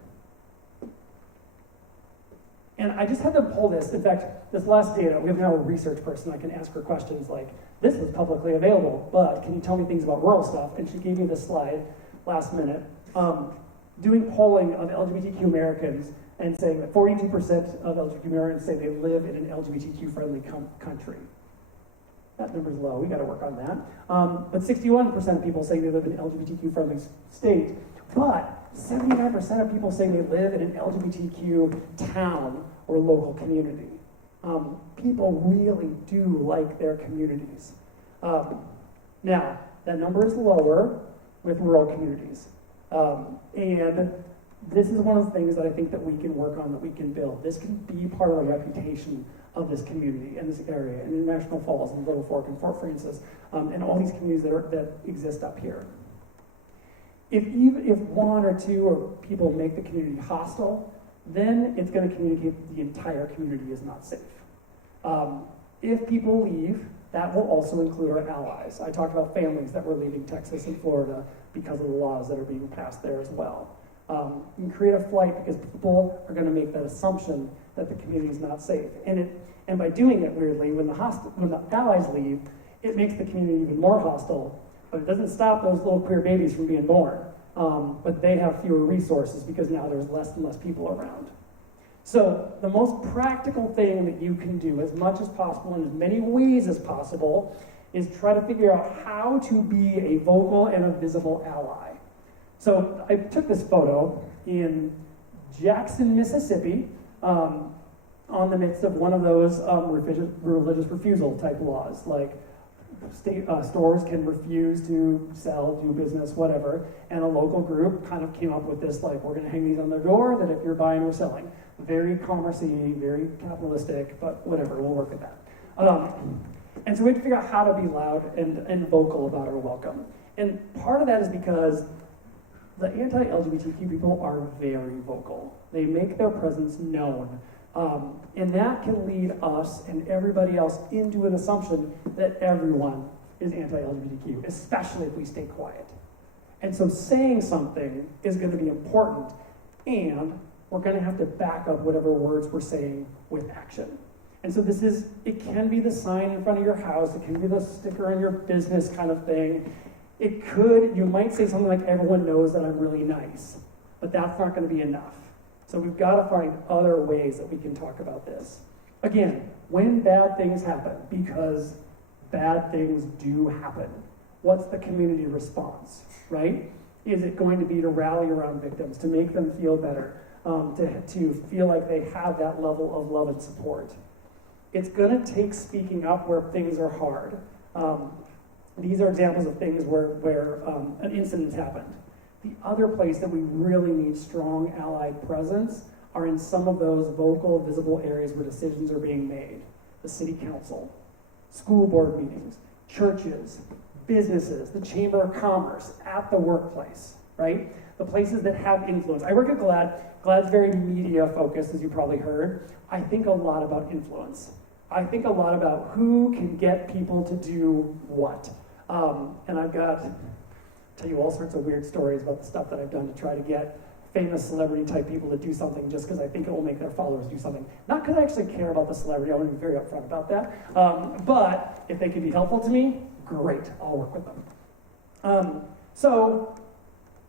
And I just had to pull this. In fact, this last data, we have now a research person. I can ask her questions like, this was publicly available, but can you tell me things about rural stuff? And she gave me this slide last minute, doing polling of LGBTQ Americans and saying that 42% of LGBTQ Americans say they live in an LGBTQ-friendly country. That number's low, we gotta work on that. But 61% of people say they live in an LGBTQ-friendly state, but 79% of people say they live in an LGBTQ town or local community. People really do like their communities. Now, that number is lower with rural communities. And this is one of the things that I think that we can work on, that we can build. This can be part of the reputation of this community and this area, and International Falls and Little Fork and Fort Francis, and all these communities that exist up here. If one or two or people make the community hostile, then it's going to communicate that the entire community is not safe. If people leave, that will also include our allies. I talked about families that were leaving Texas and Florida because of the laws that are being passed there as well. You can create a flight because people are going to make that assumption that the community is not safe. And by doing it, weirdly, when the allies leave, it makes the community even more hostile, but it doesn't stop those little queer babies from being born. But they have fewer resources because now there's less and less people around. So the most practical thing that you can do as much as possible in as many ways as possible is try to figure out how to be a vocal and a visible ally. So I took this photo in Jackson, Mississippi, on the midst of one of those religious refusal type laws, like stores can refuse to sell, do business, whatever, and a local group kind of came up with this, like, we're going to hang these on their door that if you're buying or selling. Very commerce-y, very capitalistic, but whatever, we'll work with that. And so we had to figure out how to be loud and vocal about our welcome. And part of that is because the anti-LGBTQ people are very vocal. They make their presence known. And that can lead us and everybody else into an assumption that everyone is anti-LGBTQ, especially if we stay quiet. And so saying something is going to be important, and we're going to have to back up whatever words we're saying with action. And so it can be the sign in front of your house, it can be the sticker on your business kind of thing. You might say something like, everyone knows that I'm really nice, but that's not going to be enough. So we've got to find other ways that we can talk about this. Again, when bad things happen, because bad things do happen, what's the community response, right? Is it going to be to rally around victims, to make them feel better, to feel like they have that level of love and support? It's going to take speaking up where things are hard. These are examples of things where an incident's happened. The other place that we really need strong allied presence are in some of those vocal, visible areas where decisions are being made. The city council, school board meetings, churches, businesses, the Chamber of Commerce, at the workplace, right? The places that have influence. I work at GLAD. GLAD's very media focused, as you probably heard. I think a lot about influence. I think a lot about who can get people to do what. And I've got tell you all sorts of weird stories about the stuff that I've done to try to get famous celebrity type people to do something just because I think it will make their followers do something. Not because I actually care about the celebrity, I want to be very upfront about that. But if they can be helpful to me, great, I'll work with them.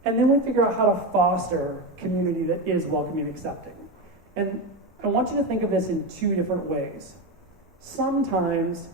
And then we figure out how to foster community that is welcoming and accepting. And I want you to think of this in two different ways. Sometimes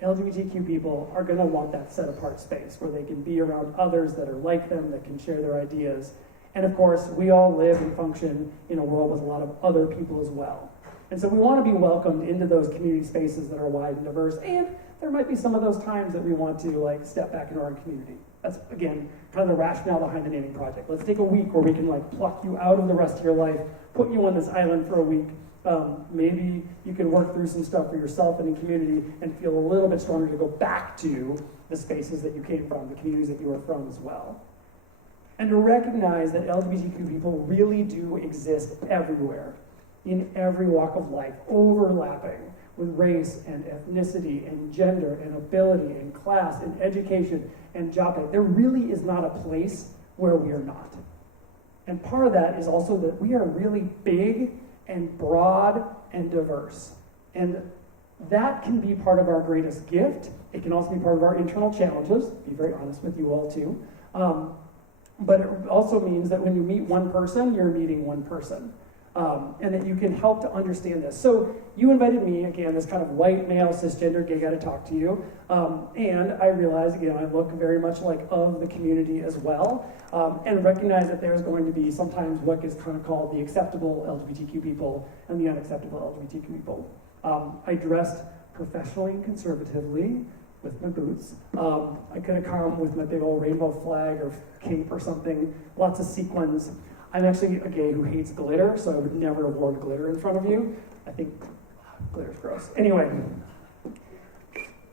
LGBTQ people are going to want that set-apart space where they can be around others that are like them, that can share their ideas. And of course, we all live and function in a world with a lot of other people as well. And so we want to be welcomed into those community spaces that are wide and diverse, and there might be some of those times that we want to step back into our own community. That's, again, kind of the rationale behind the naming project. Let's take a week where we can pluck you out of the rest of your life, put you on this island for a week. Maybe you can work through some stuff for yourself and in community and feel a little bit stronger to go back to the spaces that you came from, the communities that you were from as well. And to recognize that LGBTQ people really do exist everywhere, in every walk of life, overlapping with race and ethnicity and gender and ability and class and education and job type. There really is not a place where we are not. And part of that is also that we are really big and broad and diverse. And that can be part of our greatest gift. It can also be part of our internal challenges, be very honest with you all too. But it also means that when you meet one person, you're meeting one person. And that you can help to understand this. So you invited me, again, this kind of white male cisgender gay guy to talk to you. And I realize, again, I look very much like of the community as well. And recognize that there's going to be sometimes what is kind of called the acceptable LGBTQ people and the unacceptable LGBTQ people. I dressed professionally and conservatively with my boots. I could have come with my big old rainbow flag or cape or something, lots of sequins. I'm actually a gay who hates glitter, so I would never have worn glitter in front of you. I think glitter's gross. Anyway,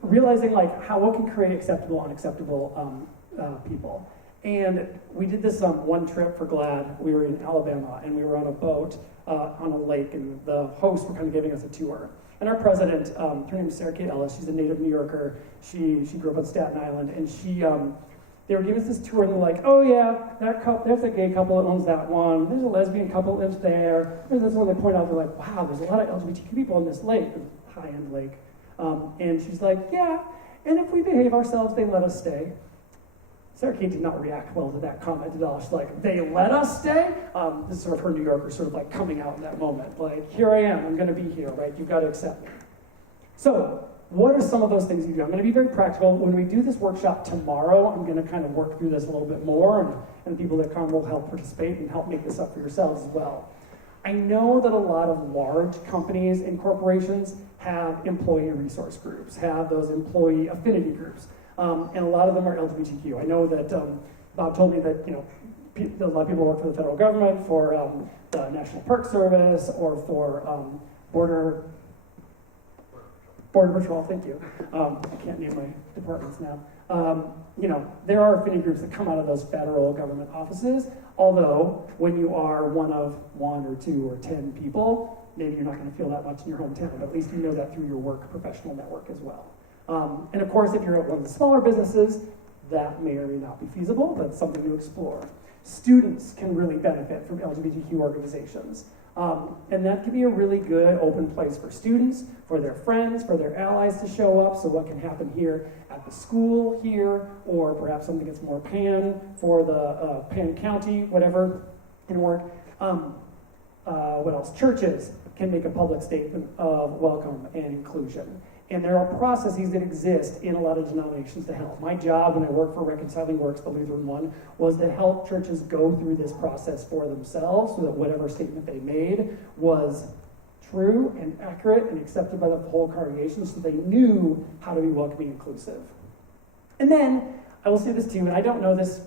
realizing what can create acceptable, unacceptable people. And we did this one trip for GLAD. We were in Alabama, and we were on a boat on a lake, and the hosts were kind of giving us a tour. And our president, her name is Sarah Kate Ellis, she's a native New Yorker. She grew up on Staten Island, and they were giving us this tour, and they're like, oh yeah, there's a gay couple that owns that one. There's a lesbian couple that lives there. There's this one. They point out, they're like, wow, there's a lot of LGBTQ people in this lake, high-end lake. And she's like, yeah, and if we behave ourselves, they let us stay. Sarah Kate did not react well to that comment at all. She's like, they let us stay? This is sort of her New Yorker sort of like coming out in that moment. Like, here I am, I'm gonna be here, right? You've got to accept me. So, what are some of those things you do? I'm gonna be very practical. When we do this workshop tomorrow, I'm gonna kind of work through this a little bit more, and the people that come will help participate and help make this up for yourselves as well. I know that a lot of large companies and corporations have employee resource groups, have those employee affinity groups. And a lot of them are LGBTQ. I know that Bob told me that a lot of people work for the federal government, for the National Park Service, or for Border Patrol. Thank you. I can't name my departments now. There are affinity groups that come out of those federal government offices. Although when you are one of 1 or 2 or 10 people, maybe you're not going to feel that much in your hometown. But at least you know that through your work professional network as well. And of course, if you're at one of the smaller businesses, that may or may not be feasible, but it's something to explore. Students can really benefit from LGBTQ organizations. And that can be a really good open place for students, for their friends, for their allies to show up. So what can happen here at the school here, or perhaps something that's more pan for the Penn County, whatever can work. What else? Churches can make a public statement of welcome and inclusion. And there are processes that exist in a lot of denominations to help. My job when I worked for Reconciling Works, the Lutheran one, was to help churches go through this process for themselves so that whatever statement they made was true and accurate and accepted by the whole congregation so they knew how to be welcoming and inclusive. And then, I will say this too, and I don't know this,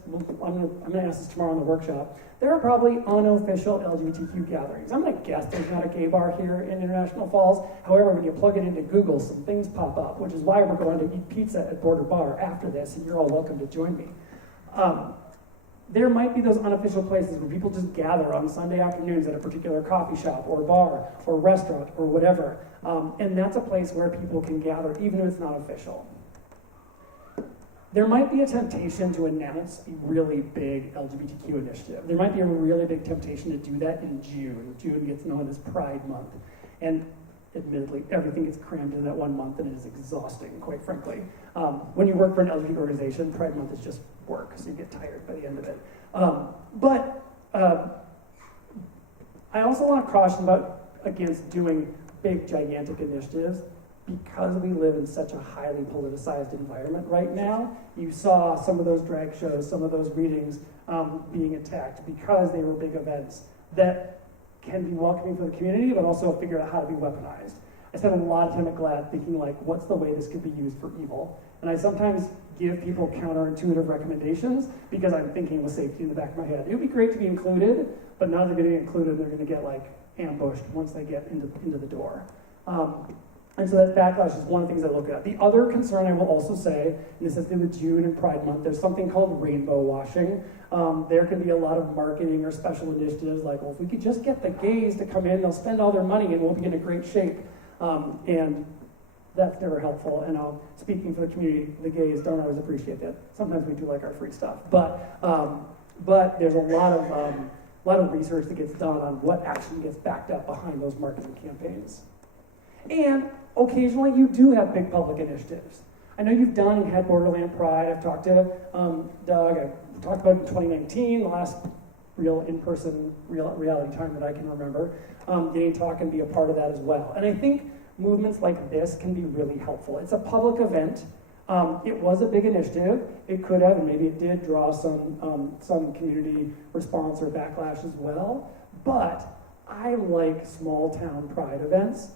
I'm going to ask this tomorrow in the workshop. There are probably unofficial LGBTQ gatherings. I'm going to guess there's not a gay bar here in International Falls. However, when you plug it into Google, some things pop up, which is why we're going to eat pizza at Border Bar after this, and you're all welcome to join me. There might be those unofficial places where people just gather on Sunday afternoons at a particular coffee shop or bar or restaurant or whatever. And that's a place where people can gather even if it's not official. There might be a temptation to announce a really big LGBTQ initiative. There might be a really big temptation to do that in June. June gets known as Pride Month. And admittedly, everything gets crammed into that 1 month and it is exhausting, quite frankly. When you work for an LGBT organization, Pride Month is just work, so you get tired by the end of it. But I also want to caution against doing big, gigantic initiatives. Because we live in such a highly politicized environment right now, you saw some of those drag shows, some of those readings being attacked because they were big events that can be welcoming for the community, but also figure out how to be weaponized. I spent a lot of time at GLAD thinking, like, what's the way this could be used for evil? And I sometimes give people counterintuitive recommendations because I'm thinking with safety in the back of my head. It would be great to be included, but now they're going to be included, they're going to get, like, ambushed once they get into the door. And so that backlash is one of the things I look at. The other concern I will also say, and this has to do with June and Pride Month, there's something called rainbow washing. There can be a lot of marketing or special initiatives like, well, if we could just get the gays to come in, they'll spend all their money and we'll be in a great shape. And that's never helpful. And speaking for the community, the gays don't always appreciate that. Sometimes we do like our free stuff. But there's a lot of research that gets done on what actually gets backed up behind those marketing campaigns. And occasionally you do have big public initiatives. I know you've done and had Borderland Pride. I've talked to Doug. I've talked about it in 2019, the last real in-person reality time that I can remember, getting to talk and be a part of that as well. And I think movements like this can be really helpful. It's a public event. It was a big initiative. It could have, and maybe it did draw some community response or backlash as well. But I like small town pride events.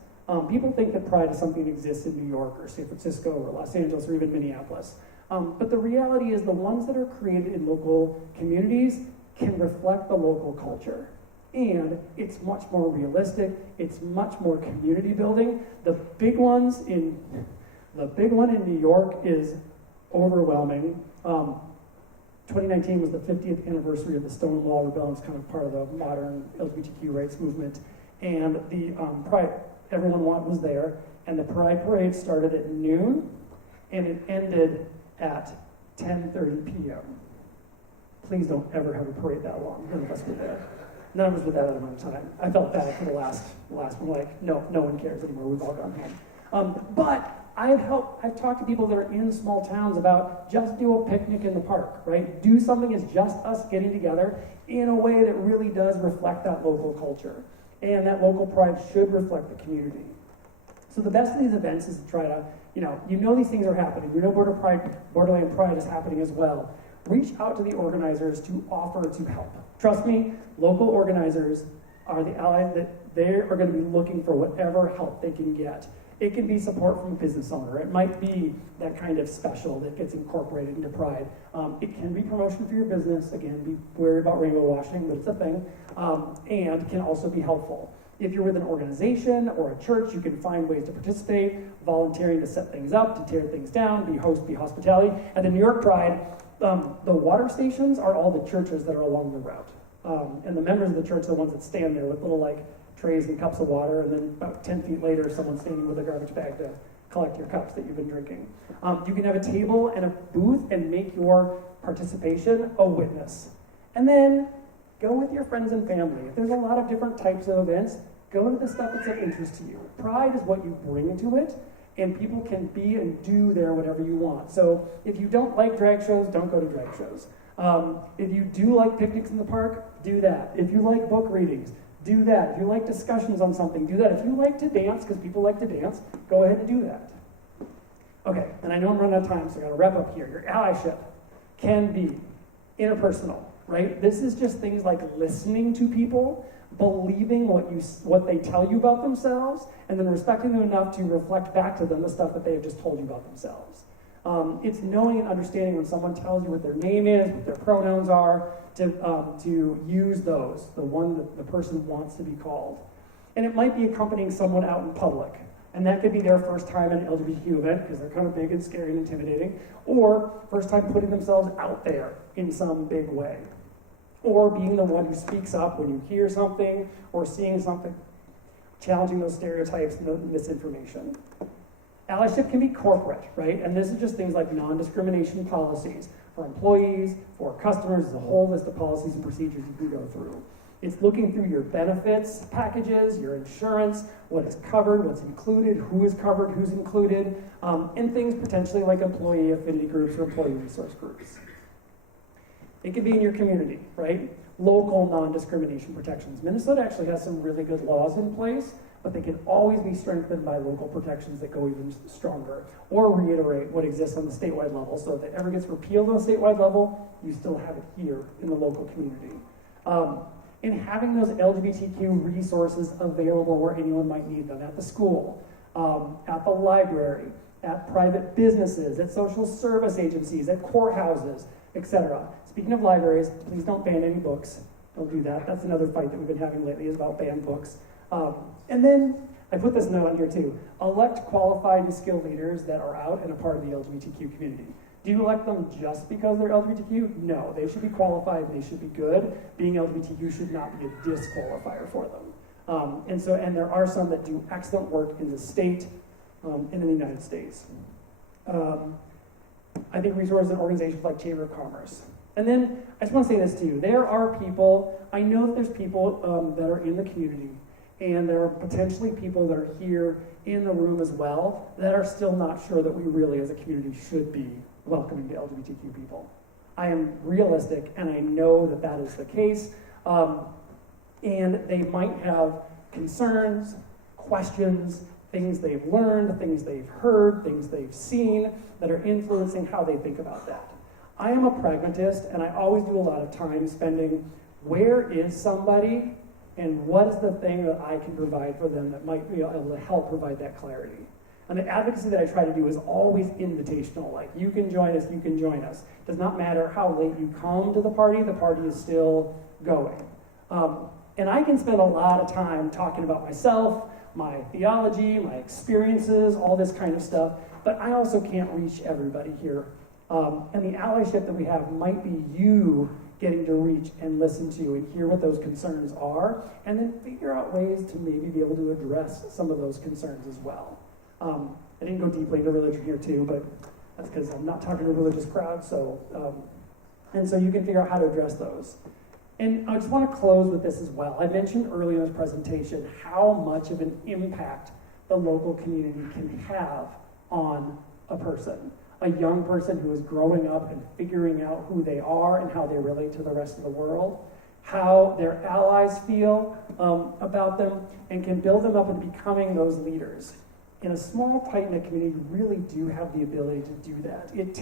People think that pride is something that exists in New York or San Francisco or Los Angeles or even Minneapolis. But the reality is the ones that are created in local communities can reflect the local culture. And it's much more realistic, it's much more community building. The big one in New York is overwhelming. 2019 was the 50th anniversary of the Stonewall Rebellion. It's kind of part of the modern LGBTQ rights movement. And the Pride, everyone was there, and the Pride Parade started at noon, and it ended at 10:30 p.m. Please don't ever have a parade that long. None of us were there. None of us were there that amount of time. I felt bad for the last one. Like, no one cares anymore. We've all gone home. But I've talked to people that are in small towns about just do a picnic in the park, right? Do something as just us getting together in a way that really does reflect that local culture. And that local pride should reflect the community. So the best of these events is to try to, you know these things are happening. You know Borderland Pride is happening as well. Reach out to the organizers to offer to help. Trust me, local organizers are the allies that they are going to be looking for whatever help they can get. It can be support from a business owner. It might be that kind of special that gets incorporated into Pride. It can be promotion for your business. Again, be wary about rainbow washing, but it's a thing. And can also be helpful. If you're with an organization or a church, you can find ways to participate, volunteering to set things up, to tear things down, be hospitality. At the New York Pride, the water stations are all the churches that are along the route. And the members of the church are the ones that stand there with little trays and cups of water, and then about 10 feet later, someone's standing with a garbage bag to collect your cups that you've been drinking. You can have a table and a booth and make your participation a witness. And then go with your friends and family. If there's a lot of different types of events, go to the stuff that's of interest to you. Pride is what you bring to it, and people can be and do there whatever you want. So if you don't like drag shows, don't go to drag shows. If you do like picnics in the park, do that. If you like book readings, do that. If you like discussions on something, do that. If you like to dance, because people like to dance, go ahead and do that. Okay, and I know I'm running out of time, so I gotta wrap up here. Your allyship can be interpersonal, right? This is just things like listening to people, believing what they tell you about themselves, and then respecting them enough to reflect back to them the stuff that they have just told you about themselves. It's knowing and understanding when someone tells you what their name is, what their pronouns are, to use those, the one that the person wants to be called. And it might be accompanying someone out in public. And that could be their first time at an LGBTQ event, because they're kind of big and scary and intimidating, or first time putting themselves out there in some big way. Or being the one who speaks up when you hear something, or seeing something, challenging those stereotypes and misinformation. Allyship can be corporate, right? And this is just things like non-discrimination policies for employees, for customers. There's a whole list of policies and procedures you can go through. It's looking through your benefits packages, your insurance, what is covered, what's included, who is covered, who's included, and things potentially like employee affinity groups or employee resource groups. It could be in your community, right? Local non-discrimination protections. Minnesota actually has some really good laws in place, but they can always be strengthened by local protections that go even stronger, or reiterate what exists on the statewide level. So if it ever gets repealed on the statewide level, you still have it here in the local community. And having those LGBTQ resources available where anyone might need them, at the school, at the library, at private businesses, at social service agencies, at courthouses, etc. Speaking of libraries, please don't ban any books. Don't do that. That's another fight that we've been having lately, is about banned books. And then, I put this note on here too, elect qualified and skilled leaders that are out and a part of the LGBTQ community. Do you elect them just because they're LGBTQ? No, they should be qualified, they should be good. Being LGBTQ should not be a disqualifier for them. And there are some that do excellent work in the state, in the United States. I think resources and organizations like Chamber of Commerce. And then, I just want to say this too, there are people, I know that there's people that are in the community, and there are potentially people that are here in the room as well that are still not sure that we really as a community should be welcoming to LGBTQ people. I am realistic, and I know that that is the case. And they might have concerns, questions, things they've learned, things they've heard, things they've seen that are influencing how they think about that. I am a pragmatist, and I always do a lot of time spending, where is somebody, and what is the thing that I can provide for them that might be able to help provide that clarity. And the advocacy that I try to do is always invitational, like, you can join us, you can join us. It does not matter how late you come to the party is still going. And I can spend a lot of time talking about myself, my theology, my experiences, all this kind of stuff, but I also can't reach everybody here And the allyship that we have might be you getting to reach and listen to and hear what those concerns are, and then figure out ways to maybe be able to address some of those concerns as well. I didn't go deeply into religion here too, but that's because I'm not talking to a religious crowd, and so you can figure out how to address those. And I just want to close with this as well. I mentioned earlier in this presentation how much of an impact the local community can have on a person. A young person who is growing up and figuring out who they are and how they relate to the rest of the world, how their allies feel about them, and can build them up into becoming those leaders. In a small, tight-knit community, you really do have the ability to do that. It's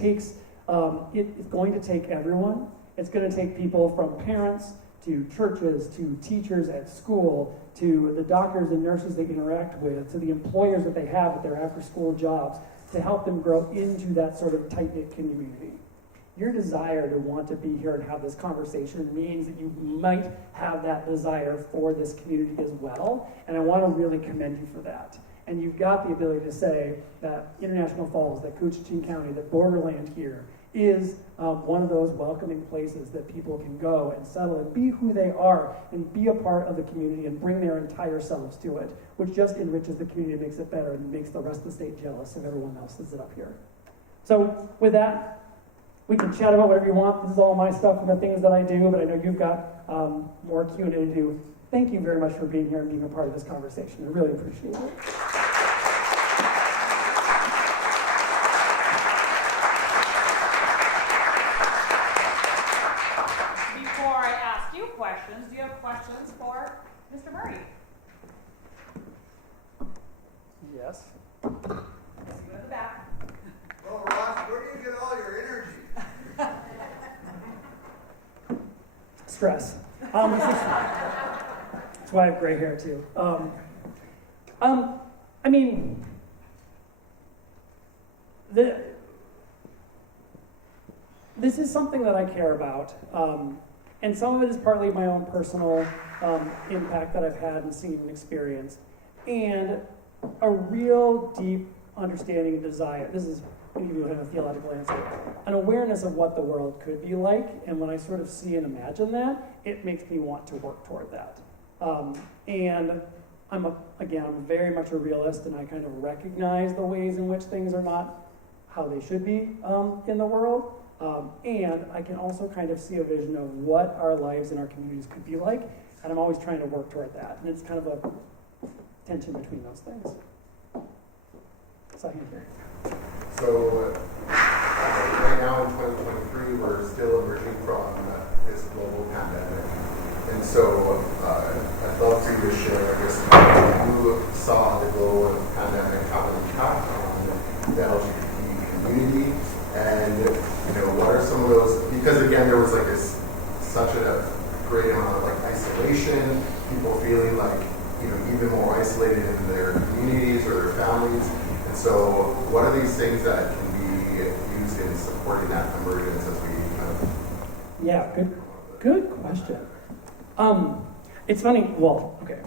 going to take everyone. It's going to take people from parents to churches, to teachers at school, to the doctors and nurses they interact with, to the employers that they have at their after-school jobs, to help them grow into that sort of tight-knit community. Your desire to want to be here and have this conversation means that you might have that desire for this community as well, and I want to really commend you for that. And you've got the ability to say that International Falls, that Coochin County, that Borderland here is one of those welcoming places that people can go and settle and be who they are and be a part of the community and bring their entire selves to it, which just enriches the community, makes it better, and makes the rest of the state jealous of everyone else that's up here. So with that, we can chat about whatever you want. This is all my stuff and the things that I do, but I know you've got more Q&A to do. Thank you very much for being here and being a part of this conversation. I really appreciate it. Before I ask you questions, do you have questions for Mr. Murray? Yes. See you in the back. Well, Ross, where do you get all your energy? Stress. That's why I have gray hair too. I mean, this is something that I care about, and some of it is partly my own personal impact that I've had and seen and experienced, and a real deep understanding and desire. This is maybe have a theological answer. An awareness of what the world could be like, and when I sort of see and imagine that, it makes me want to work toward that. And I'm very much a realist, and I kind of recognize the ways in which things are not how they should be in the world. And I can also kind of see a vision of what our lives and our communities could be like, and I'm always trying to work toward that. And it's kind of a tension between those things. So here. So, right now in 2023, we're still emerging from this global pandemic. And so, I'd love for you to share, I guess, how you saw the global pandemic have an impact on the LGBT community, and, what are some of those, because again, there was like such a great amount of like isolation, people feeling like, even more isolated in their communities or their families. And so, what are these things that can be used in supporting that emergence as we kind of... Yeah, good question. It's funny, well, okay.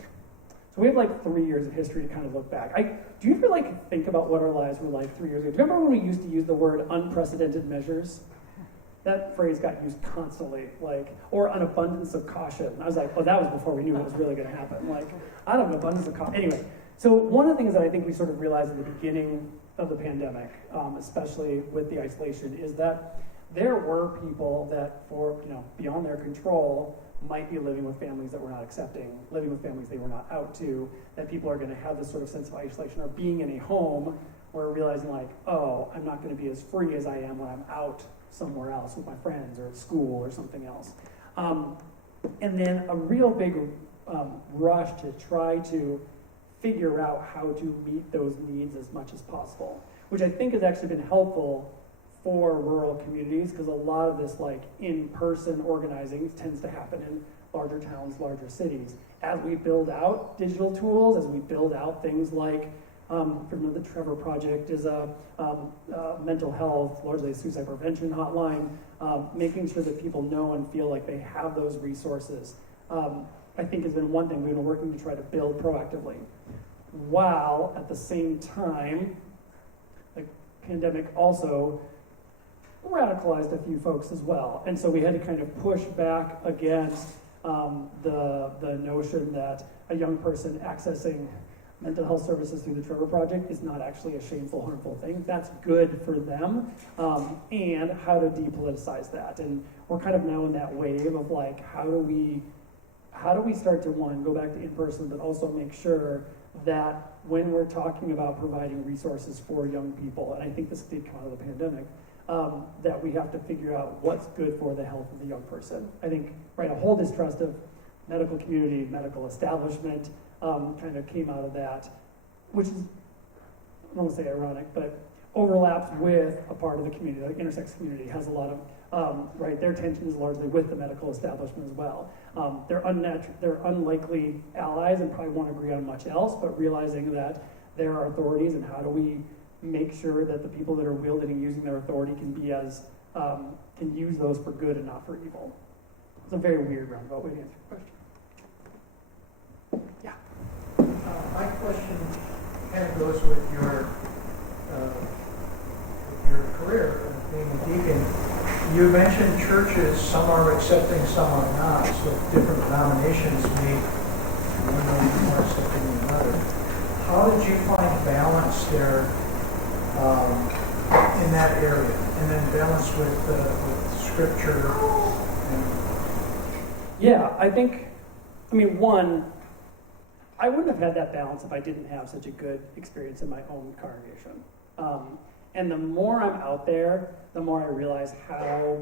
So we have like 3 years of history to kind of look back. Do you ever like think about what our lives were like 3 years ago? Do you remember when we used to use the word unprecedented measures? That phrase got used constantly, or an abundance of caution. I was like, oh, that was before we knew what was really going to happen. Out of an abundance of caution. Anyway, so one of the things that I think we sort of realized at the beginning of the pandemic, especially with the isolation, is that there were people that, for beyond their control, might be living with families that were not accepting, living with families they were not out to, that people are going to have this sort of sense of isolation, or being in a home where realizing oh, I'm not going to be as free as I am when I'm out somewhere else with my friends or at school or something else. And then a real big rush to try to figure out how to meet those needs as much as possible, which I think has actually been helpful for rural communities, because a lot of this in-person organizing tends to happen in larger towns, larger cities. As we build out digital tools, as we build out things like, the Trevor Project is a mental health, largely a suicide prevention hotline, making sure that people know and feel like they have those resources, I think has been one thing we've been working to try to build proactively. While at the same time, the pandemic also radicalized a few folks as well. And so we had to kind of push back against the notion that a young person accessing mental health services through the Trevor Project is not actually a shameful, harmful thing. That's good for them, and how to depoliticize that. And we're kind of now in that wave of like, how do we start to, one, go back to in-person, but also make sure that when we're talking about providing resources for young people, and I think this did come out of the pandemic, that we have to figure out what's good for the health of the young person. I think, right, a whole distrust of medical community, medical establishment, kind of came out of that, which is, I don't want to say ironic, but overlaps with a part of the community. The intersex community has a lot of, right, their tension is largely with the medical establishment as well. They're unlikely allies and probably won't agree on much else, but realizing that there are authorities, and how do we make sure that the people that are wielding and using their authority can be as, can use those for good and not for evil. It's a very weird roundabout way to answer your question. Yeah. My question kind of goes with your career of being a deacon. You mentioned churches, some are accepting, some are not, so different denominations may be more accepting than another. How did you find balance there in that area, and then balance with scripture? Yeah, I mean, one, I wouldn't have had that balance if I didn't have such a good experience in my own congregation. And the more I'm out there, the more I realize how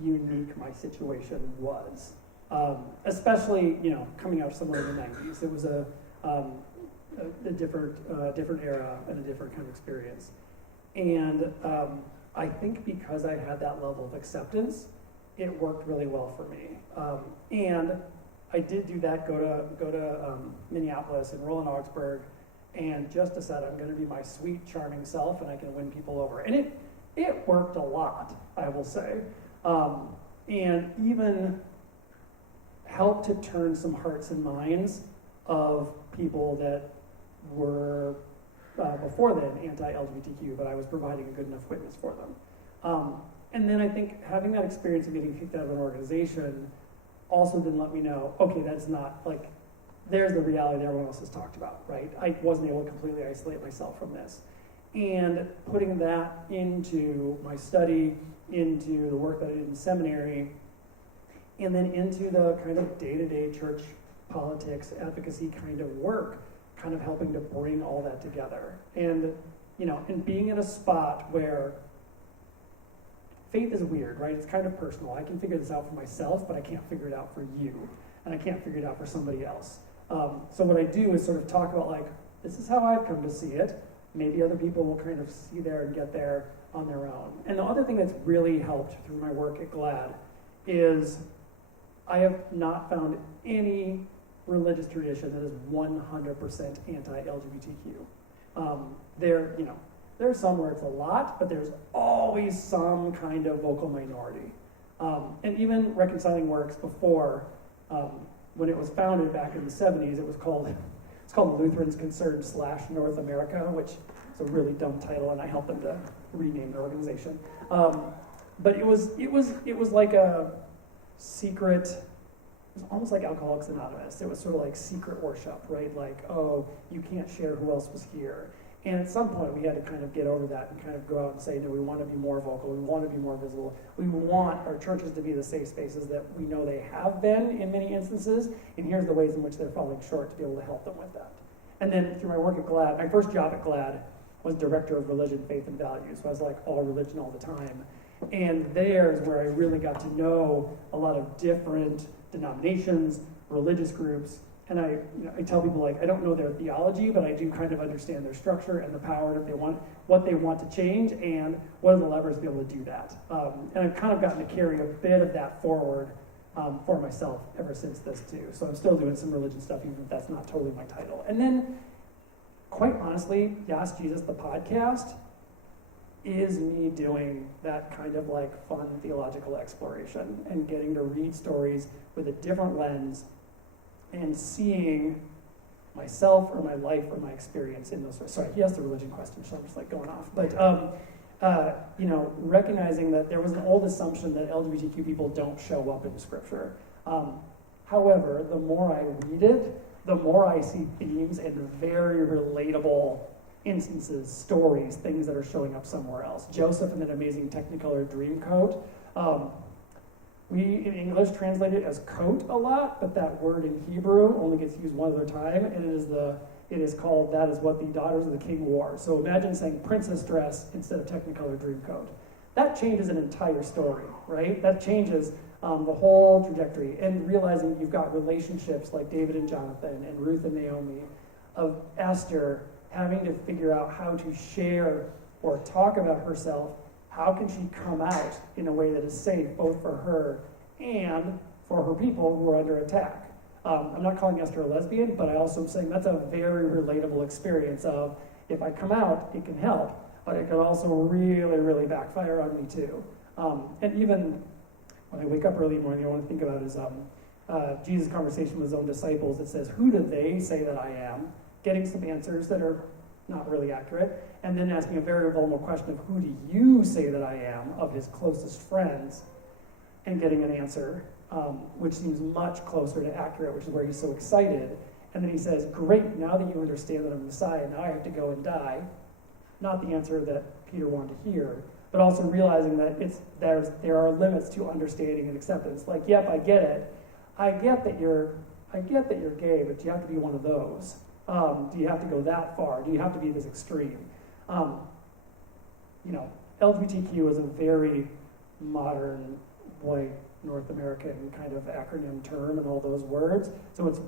unique my situation was. Especially, coming out somewhere in the 90s. It was a different era and a different kind of experience. And I think because I had that level of acceptance, it worked really well for me. And I did do that, go to Minneapolis and roll in Augsburg, and just decide I'm going to be my sweet, charming self, and I can win people over. And it worked a lot, I will say, and even helped to turn some hearts and minds of people that were before then anti-LGBTQ, but I was providing a good enough witness for them. And then I think having that experience of getting kicked out of an organization also then let me know, okay, that's not like, there's the reality that everyone else has talked about, right? I wasn't able to completely isolate myself from this. And putting that into my study, into the work that I did in seminary, and then into the kind of day-to-day church politics, advocacy kind of work, kind of helping to bring all that together. And, and being in a spot where faith is weird, right? It's kind of personal. I can figure this out for myself, but I can't figure it out for you. And I can't figure it out for somebody else. So what I do is sort of talk about like, this is how I've come to see it. Maybe other people will kind of see there and get there on their own. And the other thing that's really helped through my work at GLAD is I have not found any religious tradition that is 100% anti-LGBTQ. There are some where it's a lot, but there's always some kind of vocal minority. And even Reconciling Works before, when it was founded back in the 70s, it's called Lutherans Concerned / North America, which is a really dumb title, and I helped them to rename their organization. But it was like a secret. It was almost like Alcoholics Anonymous. It was sort of like secret worship, right? Like, oh, you can't share who else was here. And at some point, we had to kind of get over that and kind of go out and say, no, we want to be more vocal. We want to be more visible. We want our churches to be the safe spaces that we know they have been in many instances. And here's the ways in which they're falling short to be able to help them with that. And then through my work at GLAD, my first job at GLAD was director of religion, faith, and values. So I was like all religion all the time. And there's where I really got to know a lot of different denominations, religious groups. And I tell people, like, I don't know their theology, but I do kind of understand their structure and the power that they want, what they want to change, and what are the levers to be able to do that. And I've kind of gotten to carry a bit of that forward for myself ever since this too. So I'm still doing some religion stuff, even if that's not totally my title. And then, quite honestly, Yas Jesus, the podcast, is me doing that kind of like fun theological exploration and getting to read stories with a different lens and seeing myself or my life or my experience in those. Sorry, he asked the religion question, so I'm just like going off. But recognizing that there was an old assumption that LGBTQ people don't show up in Scripture. However, the more I read it, the more I see themes and very relatable instances, stories, things that are showing up somewhere else. Joseph in that amazing Technicolor Dreamcoat. We in English translate it as coat a lot, but that word in Hebrew only gets used one other time, and it is called "That is what the daughters of the king wore." So imagine saying princess dress instead of Technicolor Dreamcoat. That changes an entire story, right? That changes the whole trajectory, and realizing you've got relationships like David and Jonathan and Ruth and Naomi, of Esther having to figure out how to share or talk about herself. How can she come out in a way that is safe both for her and for her people who are under attack? I'm not calling Esther a lesbian, but I also am saying that's a very relatable experience of, if I come out, it can help, but it could also really, really backfire on me too. And even when I wake up early in the morning, I want to think about is Jesus' conversation with his own disciples. It says, who do they say that I am? Getting some answers that are not really accurate, and then asking a very vulnerable question of who do you say that I am, of his closest friends, and getting an answer, which seems much closer to accurate, which is where he's so excited. And then he says, great, now that you understand that I'm Messiah, now I have to go and die. Not the answer that Peter wanted to hear, but also realizing that there are limits to understanding and acceptance. Like, yep, I get it. I get that you're gay, but do you have to be one of those? Do you have to go that far? Do you have to be this extreme? LGBTQ is a very modern, white, North American kind of acronym term and all those words. So it's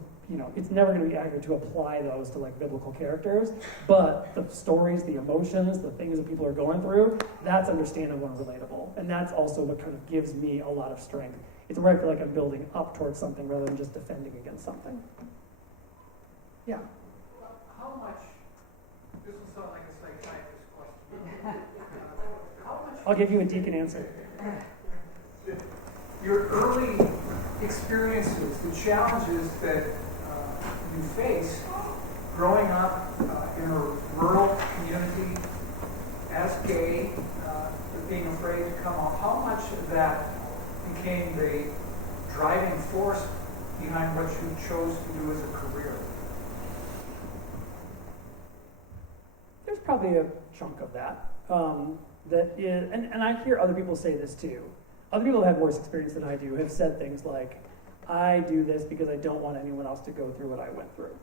never going to be accurate to apply those to like biblical characters. But the stories, the emotions, the things that people are going through, that's understandable and relatable. And that's also what kind of gives me a lot of strength. It's where I feel like I'm building up towards something rather than just defending against something. Yeah. How much, this will sound like a psychiatrist question. How much I'll give you a deacon answer. your early experiences, the challenges that you face growing up in a rural community as gay, being afraid to come out, how much of that became the driving force behind what you chose to do as a career? There's probably a chunk of that. That is, and I hear other people say this too. Other people who have worse experience than I do have said things like, I do this because I don't want anyone else to go through what I went through.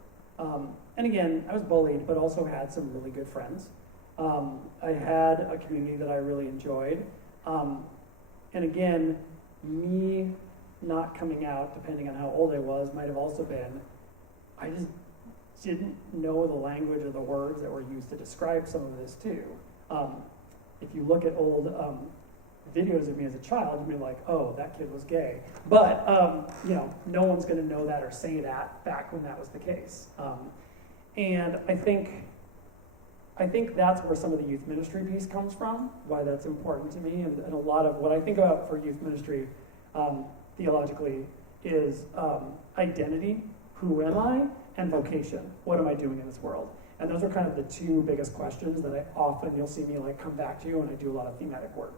And again, I was bullied, but also had some really good friends. I had a community that I really enjoyed. And again, me not coming out, depending on how old I was, might have also been, I just didn't know the language or the words that were used to describe some of this too. If you look at old videos of me as a child, you'd be like, oh, that kid was gay. But, no one's going to know that or say that back when that was the case. And I think that's where some of the youth ministry piece comes from, why that's important to me. And a lot of what I think about for youth ministry theologically is identity, who am I, and vocation, what am I doing in this world? And those are kind of the two biggest questions that you'll see me like come back to when I do a lot of thematic work.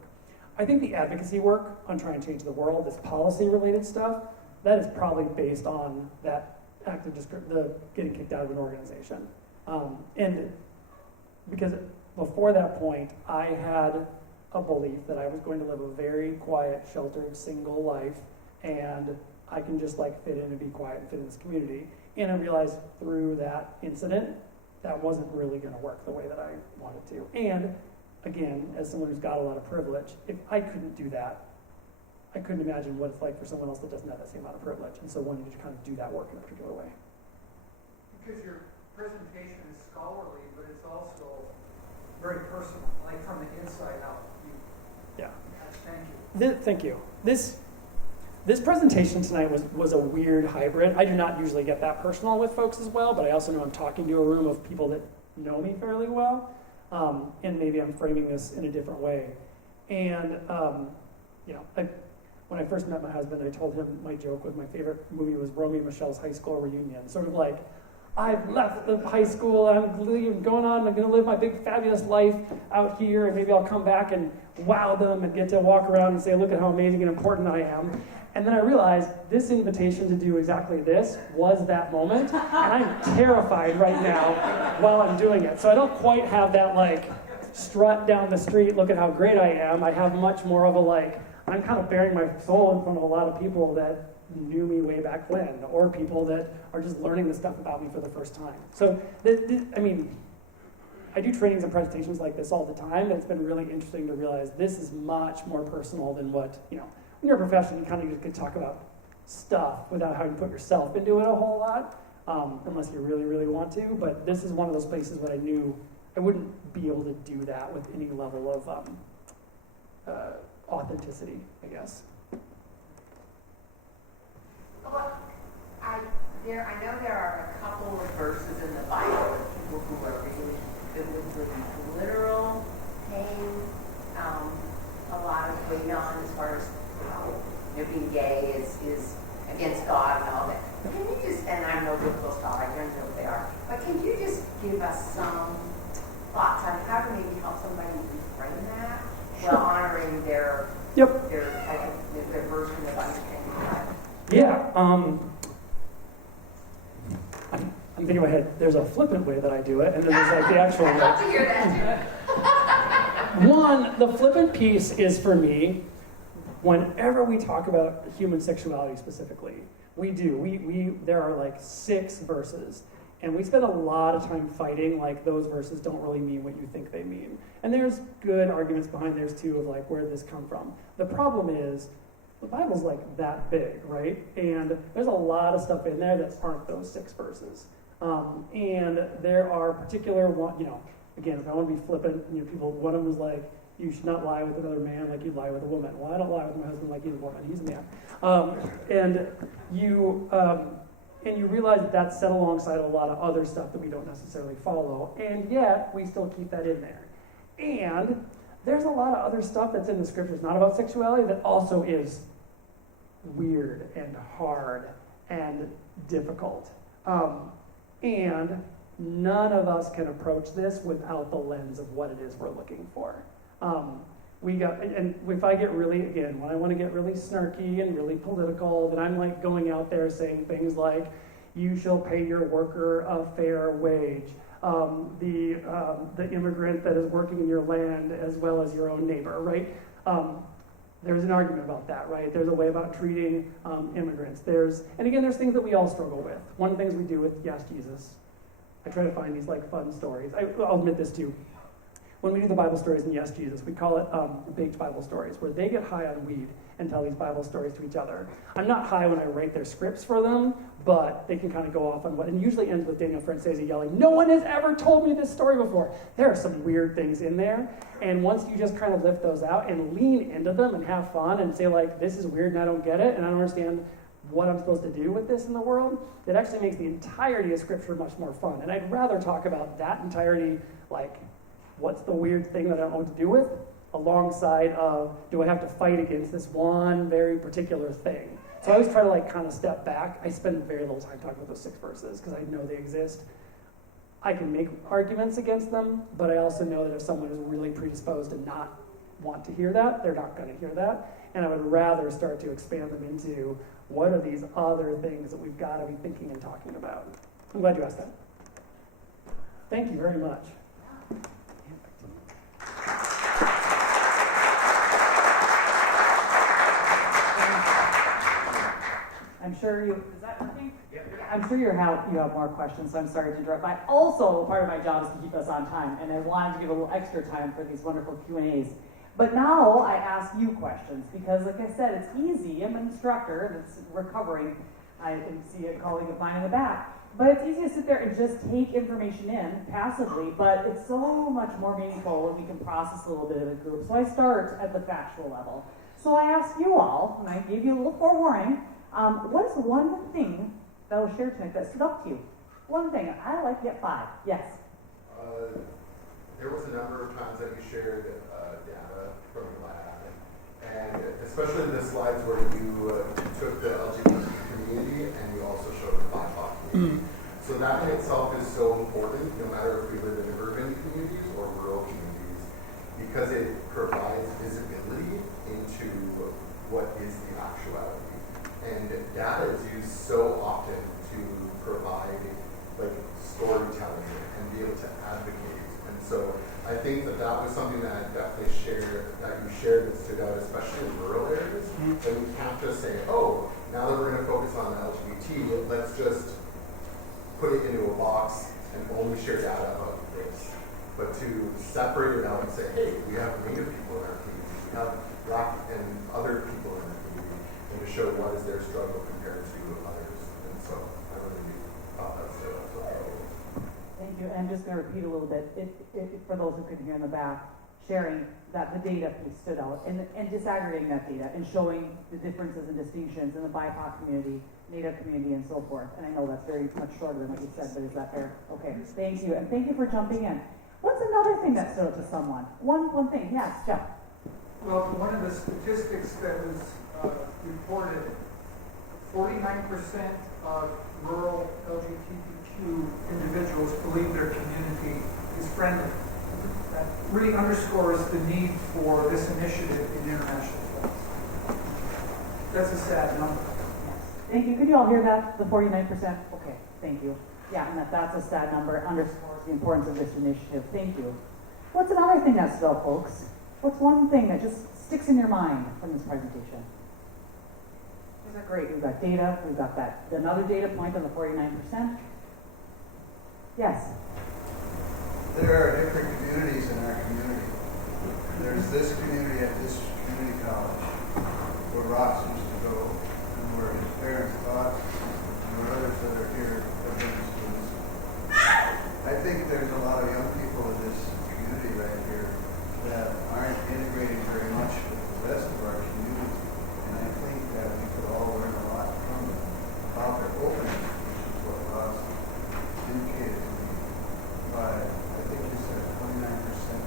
I think the advocacy work on trying to change the world, this policy-related stuff, that is probably based on that act of the getting kicked out of an organization. And because before that point, I had a belief that I was going to live a very quiet, sheltered, single life, and I can just like fit in and be quiet and fit in this community. And I realized through that incident, that wasn't really going to work the way that I wanted to. And again, as someone who's got a lot of privilege, if I couldn't do that, I couldn't imagine what it's like for someone else that doesn't have that same amount of privilege. And so wanting to kind of do that work in a particular way. Because your presentation is scholarly, but it's also very personal, like from the inside out. Yeah. Thank you. Thank you. This presentation tonight was a weird hybrid. I do not usually get that personal with folks as well, but I also know I'm talking to a room of people that know me fairly well, and maybe I'm framing this in a different way. And when I first met my husband, I told him my joke was my favorite movie was Romeo and Michelle's high school reunion. Sort of like, I've left the high school, I'm going on, I'm going to live my big fabulous life out here, and maybe I'll come back and wow them and get to walk around and say, look at how amazing and important I am. And then I realized this invitation to do exactly this was that moment, and I'm terrified right now while I'm doing it. So I don't quite have that like strut down the street, look at how great I am. I have much more of a like, I'm kind of bearing my soul in front of a lot of people that knew me way back when, or people that are just learning this stuff about me for the first time. So, I mean, I do trainings and presentations like this all the time, and it's been really interesting to realize this is much more personal than what, when you're a professional, you kind of just can talk about stuff without having to put yourself into it a whole lot, unless you really, really want to. But this is one of those places where I knew I wouldn't be able to do that with any level of authenticity, I guess. Well, I know there are a couple of verses in the Bible that people who are really biblically literal paying a lot of weight on as far as being gay is against God and all that. Can you just, and I know biblical scholars, I don't know what they are, but can you just give us some thoughts on how to maybe help somebody reframe that while honoring their version of understanding God? Yeah, I'm thinking in my head, there's a flippant way that I do it, and then there's like the actual way. I'd love to hear that too. One, the flippant piece is for me, whenever we talk about human sexuality specifically, there are like 6 verses, and we spend a lot of time fighting like those verses don't really mean what you think they mean. And there's good arguments behind theirs too of like, where did this come from? The problem is, the Bible's like that big, right? And there's a lot of stuff in there that aren't those 6 verses. And there are particular again, if I want to be flippant, one of them was like, you should not lie with another man like you lie with a woman. Well, I don't lie with my husband like he's a woman, he's a man. And you realize that that's set alongside a lot of other stuff that we don't necessarily follow, and yet we still keep that in there. And there's a lot of other stuff that's in the scriptures, not about sexuality, that also is weird and hard and difficult. And none of us can approach this without the lens of what it is we're looking for. And if I get really, again, when I want to get really snarky and really political, then I'm like going out there saying things like, you shall pay your worker a fair wage. The immigrant that is working in your land as well as your own neighbor, right? There's an argument about that, right? There's a way about treating immigrants. And again, there's things that we all struggle with. One of the things we do with Yes, Jesus, I try to find these like fun stories. I'll admit this too. When we do the Bible stories in Yes, Jesus, we call it baked Bible stories, where they get high on weed and tell these Bible stories to each other. I'm not high when I write their scripts for them, but they can kind of go off on and usually ends with Daniel Francesi yelling, no one has ever told me this story before. There are some weird things in there, and once you just kind of lift those out and lean into them and have fun and say like, this is weird and I don't get it, and I don't understand what I'm supposed to do with this in the world, it actually makes the entirety of scripture much more fun. And I'd rather talk about that entirety, like, what's the weird thing that I don't know what to do with, alongside of, do I have to fight against this one very particular thing? So I always try to like kind of step back. I spend very little time talking about those 6 verses because I know they exist. I can make arguments against them, but I also know that if someone is really predisposed to not want to hear that, they're not going to hear that. And I would rather start to expand them into what are these other things that we've got to be thinking and talking about. I'm glad you asked that. Thank you very much. I'm sure is that working? Yeah. I'm sure you have more questions, so I'm sorry to interrupt. But also, part of my job is to keep us on time, and I wanted to give a little extra time for these wonderful Q&As. But now I ask you questions, because like I said, it's easy. I'm an instructor that's recovering. I can see a colleague of mine in the back. But it's easy to sit there and just take information in passively, but it's so much more meaningful when we can process a little bit of a group. So I start at the factual level. So I ask you all, and I gave you a little forewarning, what is one thing that was shared tonight that stood up to you? One thing. I like to get 5. Yes? There was a number of times that you shared data from the lab, and especially the slides where you took the LGBT community and you also showed the BIPOC community. So that in itself is so important, no matter if we live in urban communities or rural communities, because it provides visibility into what is the actuality. And data is used so often to provide like storytelling and be able to advocate. And so I think that that was something that I definitely that you shared that stood out, especially in rural areas. That we can't just say, oh, now that we're going to focus on the LGBT, let's just put it into a box and only share data about this. But to separate it out and say, hey, we have Native people in our community, we have Black and other people in our community, and to show what is their struggle compared to others. And so I really thought that stood out. Thank you. And I'm just going to repeat a little bit, for those who couldn't hear in the back, sharing that the data piece stood out and disaggregating that data and showing the differences and distinctions in the BIPOC community, Native community, and so forth. And I know that's very much shorter than what you said, but is that fair? Okay, thank you. And thank you for jumping in. What's another thing that stood out to someone? One thing. Yes, Jeff. Well, one of the statistics that was reported, 49% of rural LGBTQ individuals believe their community is friendly. That really underscores the need for this initiative in international falls. That's a sad number. Thank you. Could you all hear that? The 49%? Okay, thank you. Yeah, and that's a sad number. It underscores the importance of this initiative. Thank you. What's another thing that stood out, folks? What's one thing that just sticks in your mind from this presentation? These are great. We've got data. We've got that. Another data point on the 49%. Yes. There are different communities in our community. There's this community at this community college where Ross used to go and where his parents taught and where others that are here have been students. I think there's a lot of young people in this community right here that aren't integrating very much with the rest of our community. And I think that we could all learn a lot from them about their openness, which is what Ross indicated to me. But I think you said 29%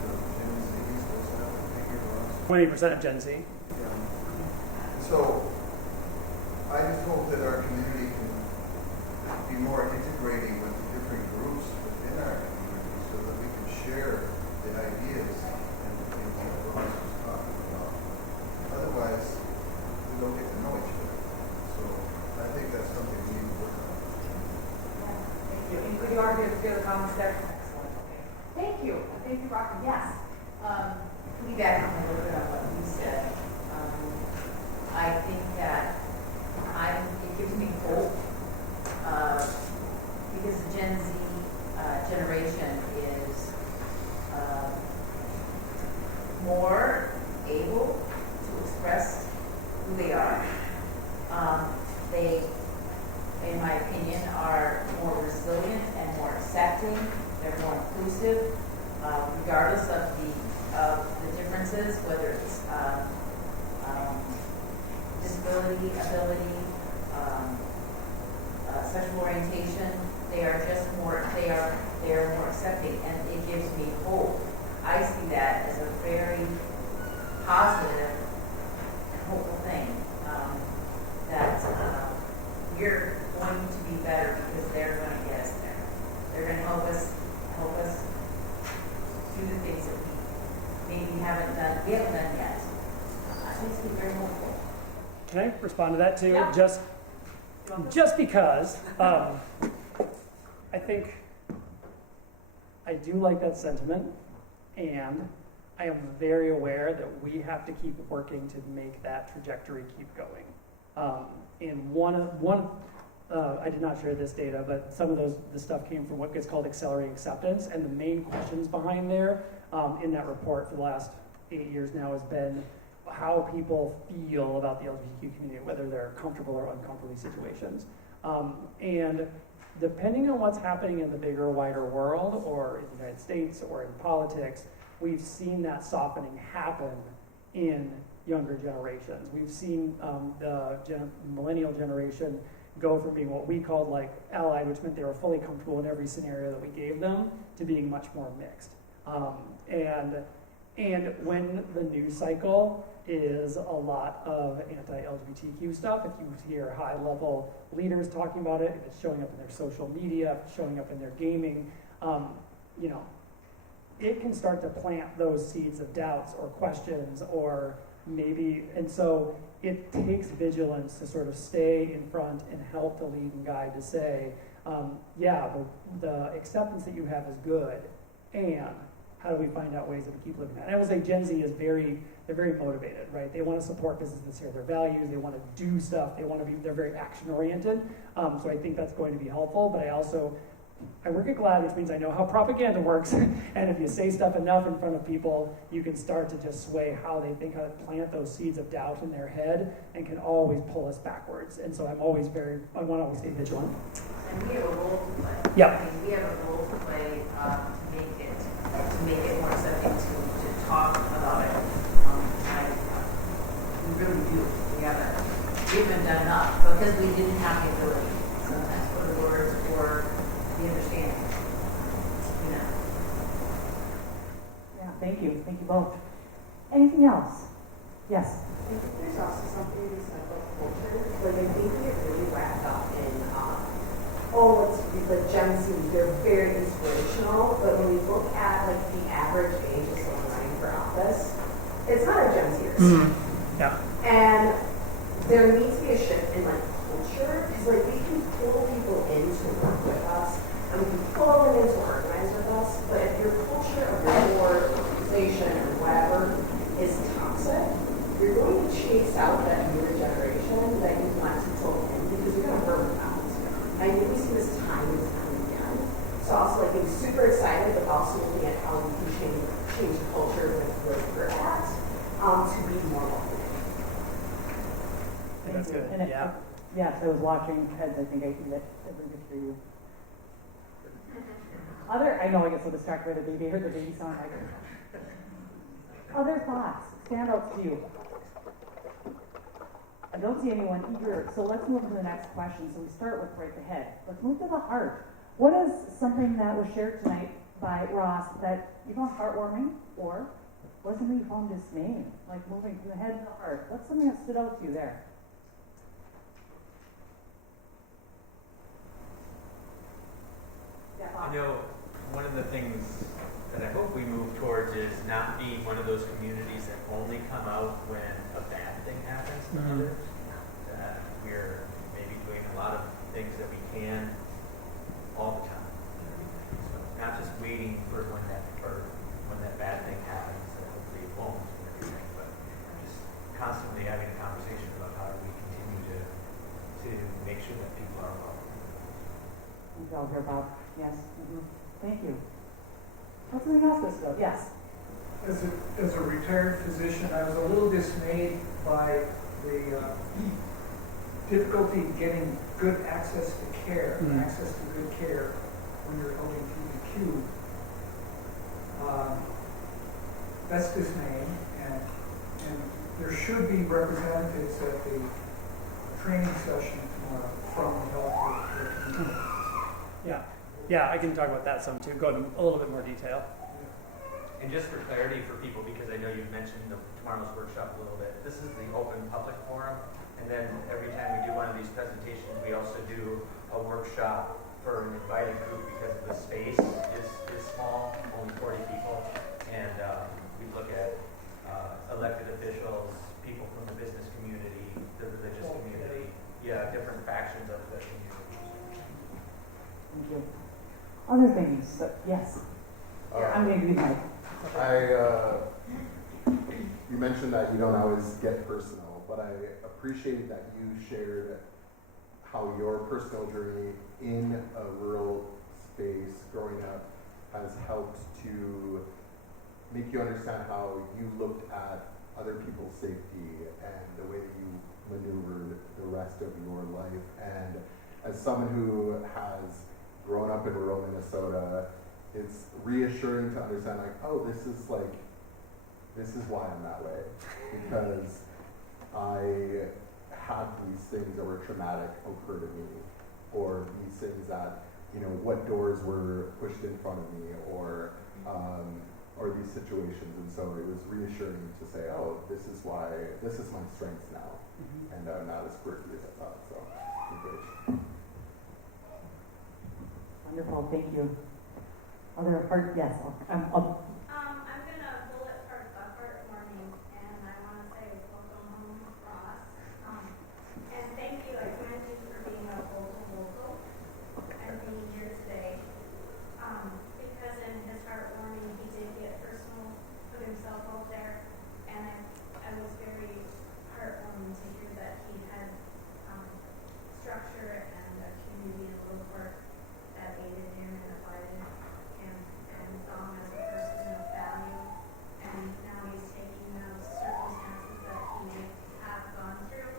of Gen Zs, was that the figure was? 20% of Gen Z. Yeah. And so I just hope that our community can be more integrating with the different groups within our community so that we can share the ideas and the things that Ross was talking about. Otherwise, we don't get to know each other. So I think that's something we need to work on. Thank you. And could you argue the other comments there? Excellent. Okay. Thank you. Thank you, Rocky. Yes. Piggybacking a little bit on what you said, I think that it gives me hope because the Gen Z generation is more able to express who they are. They, in my opinion, are more resilient and more accepting. They're more inclusive, regardless of the differences, whether it's disability, ability, sexual orientation. They are just more. They are more accepting, and it gives me hope. I see that as a very positive and hopeful thing. That we're going to be better because they're going to get us there. They're going to help us do the things that we maybe haven't done yet. It makes me very hopeful. Can I respond to that too? Yeah. Just because I think I do like that sentiment, and I am very aware that we have to keep working to make that trajectory keep going. And one I did not share this data, but some of the stuff came from what gets called accelerating acceptance, and the main questions behind there in that report for the last 8 years now has been how people feel about the LGBTQ community, whether they're comfortable or uncomfortable in situations. And depending on what's happening in the bigger, wider world, or in the United States, or in politics, we've seen that softening happen in younger generations. We've seen the millennial generation go from being what we called like allied, which meant they were fully comfortable in every scenario that we gave them, to being much more mixed. And And when the news cycle is a lot of anti-LGBTQ stuff, if you hear high-level leaders talking about it, if it's showing up in their social media, if it's showing up in their gaming, you know, it can start to plant those seeds of doubts or questions or maybe, and so it takes vigilance to sort of stay in front and help the lead and guide to say, yeah, the acceptance that you have is good, and how do we find out ways that we keep living that? And I will say Gen Z is they're very motivated, right? They want to support businesses that share their values, they want to do stuff, they're very action oriented. So I think that's going to be helpful, but I work at GLAAD, which means I know how propaganda works, and if you say stuff enough in front of people, you can start to just sway how they think, how to plant those seeds of doubt in their head, and can always pull us backwards. And so I want to always stay vigilant. And we have a role to play. Yeah. I mean, we have a role to play to make it more accepting to talk about it. We really do. We haven't done enough because we didn't have the ability sometimes for the words or the understanding. You know. Yeah, thank you both. Anything else? Yes. I think there's also something to be said about culture. Like, I think we get really wrapped up in, like Gen Z, they're very inspirational, but when we look at like the average age of someone running for office, it's not a Gen Zers. Mm-hmm. Yeah. And there needs to be a shift in like culture, because like we can pull people in to work with us, and we can pull them in to organize with us, but if your culture of your organization or whatever is toxic, you're going to chase out that newer generation that you want to pull in because you're going to burn them out. And we see this time and time again. So also like being super excited, but also looking at how we can change the culture with where we're at to be more welcoming. That's good. And Yeah. Yes, I was watching heads. I think I can get every good for you. I know I get so distracted by the baby. I heard the baby song. Other thoughts, standouts to you? I don't see anyone eager, so let's move to the next question. So we start with right ahead. Let's move to the heart. What is something that was shared tonight by Ross that you found heartwarming, or was something you found dismaying? Like moving from the head to the heart. What's something that stood out to you there? I know one of the things that I hope we move towards is not being one of those communities that only come out when a bad thing happens to others. We're maybe doing a lot of things that we can all the time. So not just waiting for when that bad thing happens, and hopefully it won't, and everything, but just constantly having a conversation about how do we continue to make sure that people are welcome. You all hear about, yes. Mm-hmm. Thank you. What's something else that stood out? Yes. As a retired physician, I was a little dismayed by the difficulty getting good access to care, access to good care when you're LGBTQ. That's dismaying, and there should be representatives at the training session tomorrow from the healthcare community. Yeah, I can talk about that some too. Go into a little bit more detail. And just for clarity for people, because I know you've mentioned tomorrow's workshop a little bit, this is the open public forum, and then every time we do one of these presentations, we also do a workshop for an invited group because the space is small, only 40 people, and we look at elected officials, people from the business community, the religious community, different factions of the community. Thank you. Other things, yes. I'm going to give you Mike. You mentioned that you don't always get personal, but I appreciate that you shared how your personal journey in a rural space growing up has helped to make you understand how you looked at other people's safety and the way that you maneuvered the rest of your life. And as someone who has grown up in rural Minnesota, it's reassuring to understand, like, oh, this is why I'm that way, because I had these things that were traumatic occur to me, or these things that, what doors were pushed in front of me, or or these situations. And so it was reassuring to say, oh, this is my strength now. And I'm not as quirky as I thought. So I'm great. Wonderful, thank you. Yes, I'm gonna bullet part the heartwarming, and I want to say welcome home, Ross. And thank you, I commend you for being a vocal and being here today. Because in his heartwarming, he did get personal, put himself out there, and I was very heartwarming to hear that he had structure and a community and support that aided him and abided him and saw him as a person of value. And now he's taking those circumstances that he may have gone through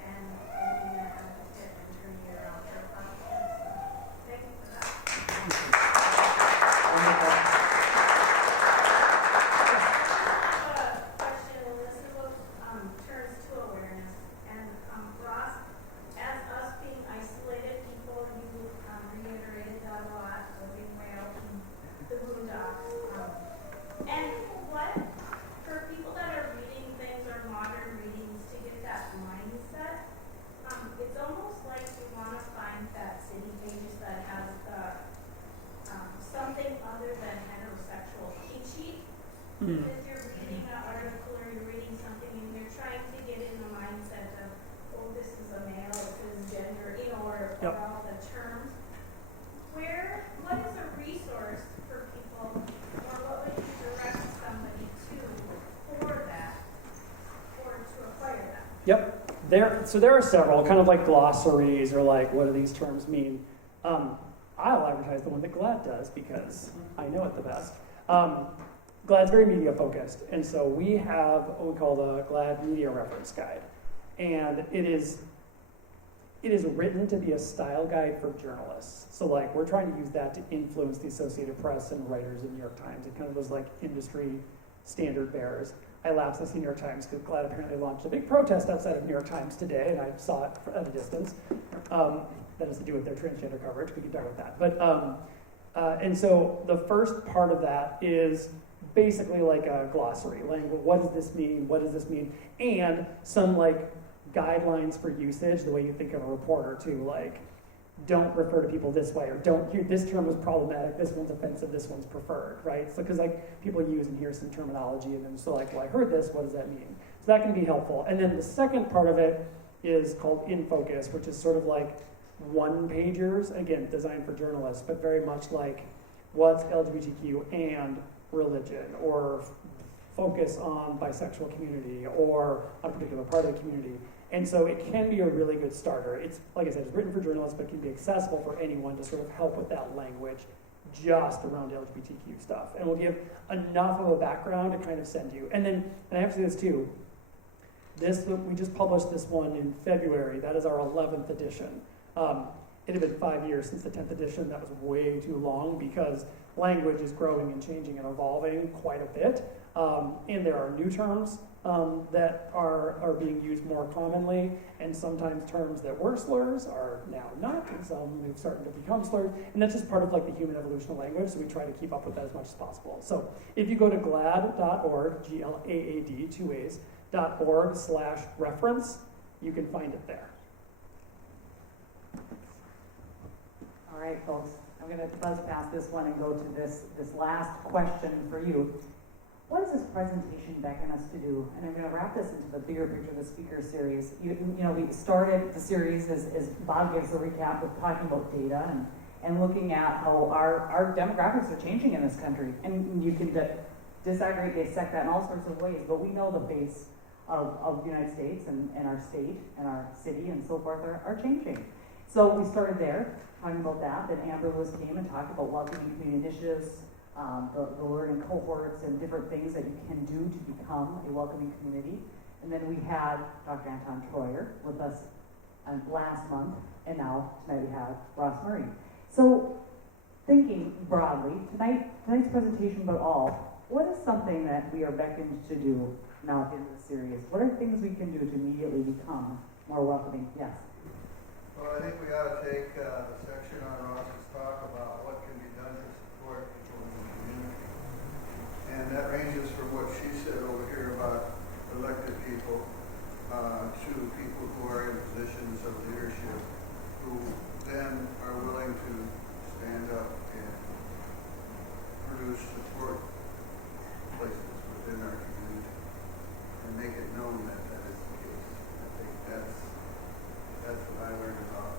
and being an advocate and turning it around for positive. So thank you for that. wonderful. I have a question, and this is what turns to awareness. And Ross, as us being isolated people, you reiterated that a lot, living way out in the boondocks. And what, for people that are reading things or modern readings to get that mindset, it's almost like you want to find that city pages that has the something other than heterosexual cheat sheet. If you're reading an article or you're reading something and you're trying to get in the mindset of, oh, this is a male, this is gender, or all the terms. What is a resource for people, or what would you direct somebody to for that, or to acquire that? Yep. There are several, kind of like glossaries or like, what do these terms mean? I'll advertise the one that GLAD does because I know it the best. GLAD's very media focused, and so we have what we call the GLAD Media Reference Guide. And it is written to be a style guide for journalists. So like we're trying to use that to influence the Associated Press and writers in New York Times. It kind of was like industry standard bearers. I laughed at the New York Times because GLAD apparently launched a big protest outside of New York Times today, and I saw it at a distance. That has to do with their transgender coverage. We can talk about that. But and so the first part of that is basically like a glossary. Language. What does this mean? What does this mean? And some like guidelines for usage, the way you think of a reporter too, like don't refer to people this way, or this term was problematic, this one's offensive, this one's preferred, right? So because like people use and hear some terminology and then so like, well, I heard this, what does that mean? So that can be helpful. And then the second part of it is called In Focus, which is sort of like one-pagers, again, designed for journalists, but very much like what's LGBTQ and religion, or focus on bisexual community, or a particular part of the community. And so it can be a really good starter. It's, like I said, it's written for journalists, but it can be accessible for anyone to sort of help with that language just around LGBTQ stuff. And we'll give enough of a background to kind of send you. And then, and I have to say this too, we just published this one in February. That is our 11th edition. It had been 5 years since the 10th edition. That was way too long because language is growing and changing and evolving quite a bit. And there are new terms that are being used more commonly, and sometimes terms that were slurs are now not, and some have started to become slurs. And that's just part of like the human evolution of language, so we try to keep up with that as much as possible. So if you go to glad.org, GLAAD, 2 A's, .org/reference, you can find it there. All right, folks, I'm going to buzz past this one and go to this last question for you. What is this presentation beckoning us to do? And I'm going to wrap this into the bigger picture of the speaker series. You know, we started the series as Bob gives a recap with talking about data and looking at how our demographics are changing in this country. And you can disaggregate, dissect that in all sorts of ways, but we know the base of the United States and our state and our city and so forth are changing. So we started there, talking about that. Then Amber Lewis came and talked about welcoming community initiatives, the learning cohorts and different things that you can do to become a welcoming community. And then we had Dr. Anton Troyer with us last month, and now tonight we have Ross Murray. So thinking broadly, tonight's presentation about all, what is something that we are beckoned to do now at the end of the series? What are things we can do to immediately become more welcoming? Yes? Well, I think we ought to take the section on Ross's talk about what can be done to support people in the community. And said over here about elected people, to people who are in positions of leadership, who then are willing to stand up and produce support places within our community and make it known that that is the case. I think that's what I learned about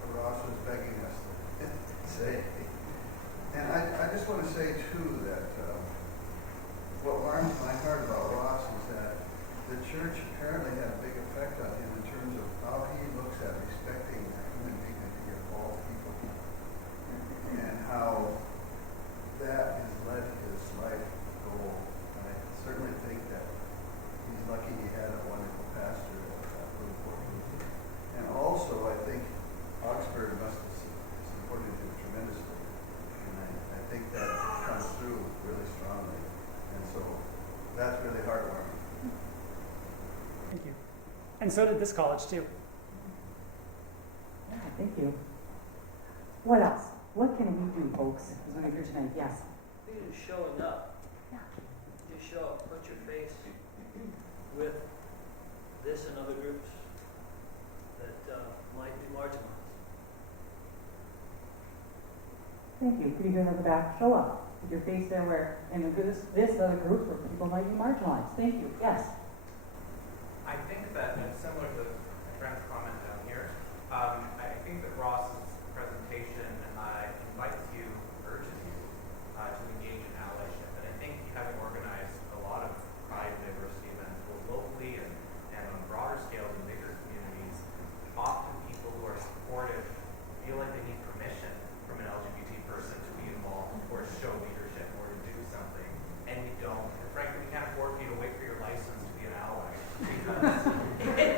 what Ross was begging us to say. And I just want to say too that what warms my heart about Ross is that the church apparently had a big effect on him in terms of how he looks at respecting the human dignity of all people and how that has led his life goal. And I certainly think that he's lucky he had a wonderful pastor that rooted for him. And also, I think Augsburg must have supported him tremendously. And I think that comes through really strongly. And so that's really heartwarming. Thank you. And so did this college too. Yeah, thank you. What else? What can we do, folks, as we're here tonight? Yes. I think it's showing up. Yeah. You show up, put your face with this and other groups that might be marginalized. Thank you. Could you go to the back? Show up. Put your face there where, and this other group where people might be marginalized. Thank you. Yes. I think that, and similar to Trent's comment down here, I think that Ross's presentation invites you, urges you to engage in allyship. And I think having organized a lot of pride and diversity events, both locally and on a broader scale in bigger communities, often people who are supportive feel like they need permission from an LGBT person to be involved or to show leadership or to do something. And you don't. And frankly, we can't afford for you to wait for your license to be an ally. Because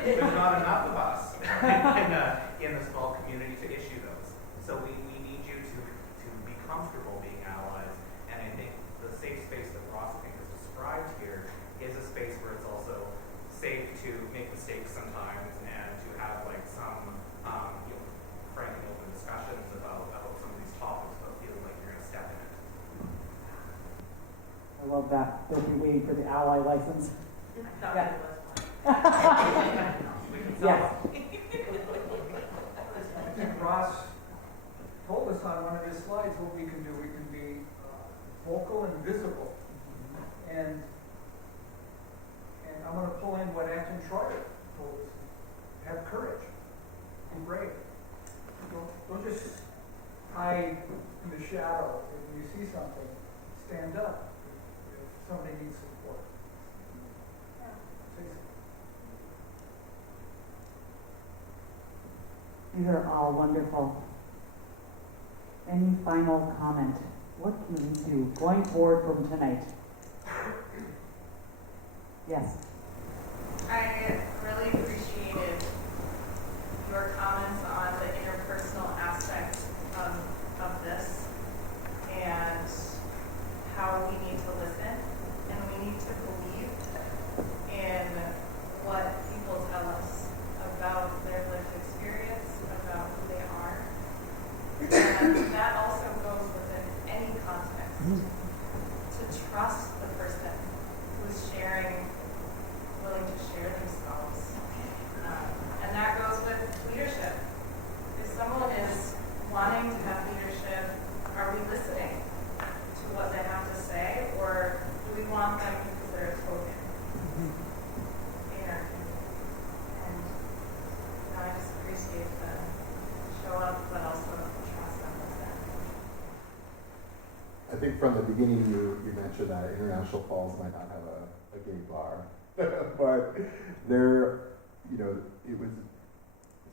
there's not enough of us in the small community to issue those. So we need you to be comfortable being allies. And I think the safe space that Ross, I think, has described here is a space where it's also safe to make mistakes sometimes and to have like some frank and open discussions about some of these topics without feeling like you're going to step in it. I love that. Don't be waiting for the ally license. I thought Yeah. it was one. Yes. I think Ross told us on one of his slides what we can do. We can be vocal and visible. And I'm going to pull in what Acton Schroeder told us. Have courage. Be brave. Don't just hide in the shadow. If you see something, stand up. If somebody needs support. Say something. These are all wonderful. Any final comment? What can we do going forward from tonight? Yes. I really appreciated your comments on the interpersonal aspect of this and how we need to listen and we need to believe in what people tell us about their lived experience, about who they are. And that also goes within any context. To trust the person who's willing to share themselves. And that goes with leadership. If someone is wanting to have leadership, are we listening to what they have to say, or do we want them because they're a token in our community? And I just appreciate the show up, but also trust them with that. I think from the beginning you mentioned that International Falls might not have a gay bar, but there, it was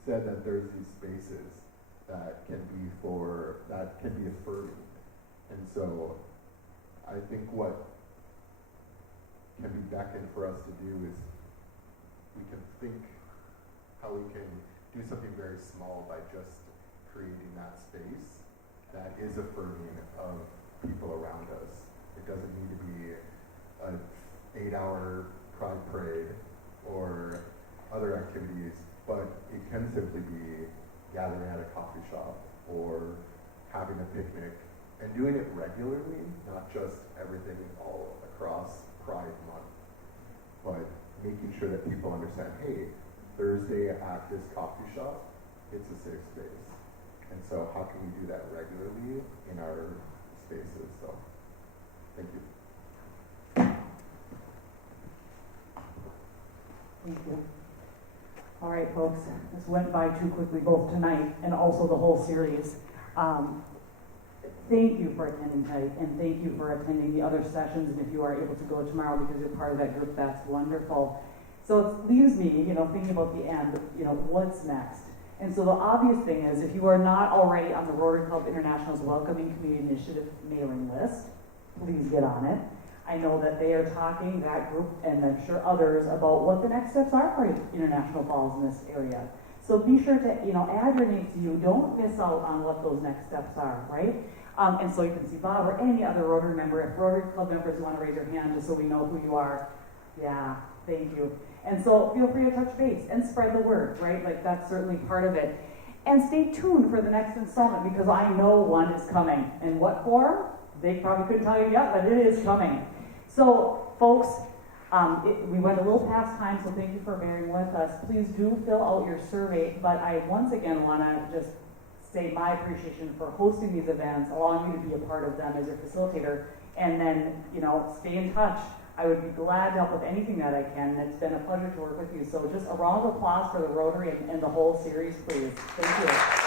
said that there's these spaces that can be affirming, and so I think what can be beckoned for us to do is we can think how we can do something very small by just creating that space that is affirming of people around us. It doesn't need to be an 8-hour pride parade or other activities, but it can simply be gathering at a coffee shop or having a picnic and doing it regularly, not just everything all across Pride Month, but making sure that people understand, hey, Thursday at this coffee shop, it's a safe space. And so how can we do that regularly in our spaces? So, thank you. Thank you. All right, folks, this went by too quickly, both tonight and also the whole series. Thank you for attending tonight, and thank you for attending the other sessions. And if you are able to go tomorrow because you're part of that group, that's wonderful. So it leaves me, thinking about the end, what's next? And so the obvious thing is, if you are not already on the Rotary Club International's Welcoming Community Initiative mailing list, please get on it. I know that they are talking, that group, and I'm sure others, about what the next steps are for International Falls in this area. So be sure to, add your name to you. Don't miss out on what those next steps are, right? And so you can see Bob or any other Rotary member. If Rotary Club members want to raise your hand just so we know who you are. Yeah, thank you. And so feel free to touch base and spread the word, right? Like that's certainly part of it. And stay tuned for the next installment because I know one is coming. In what form? They probably couldn't tell you yet, but it is coming. So, folks, we went a little past time, so thank you for bearing with us. Please do fill out your survey, but I once again want to just say my appreciation for hosting these events, allowing me to be a part of them as your facilitator, and then, stay in touch. I would be glad to help with anything that I can. It's been a pleasure to work with you. So just a round of applause for the Rotary and the whole series, please. Thank you.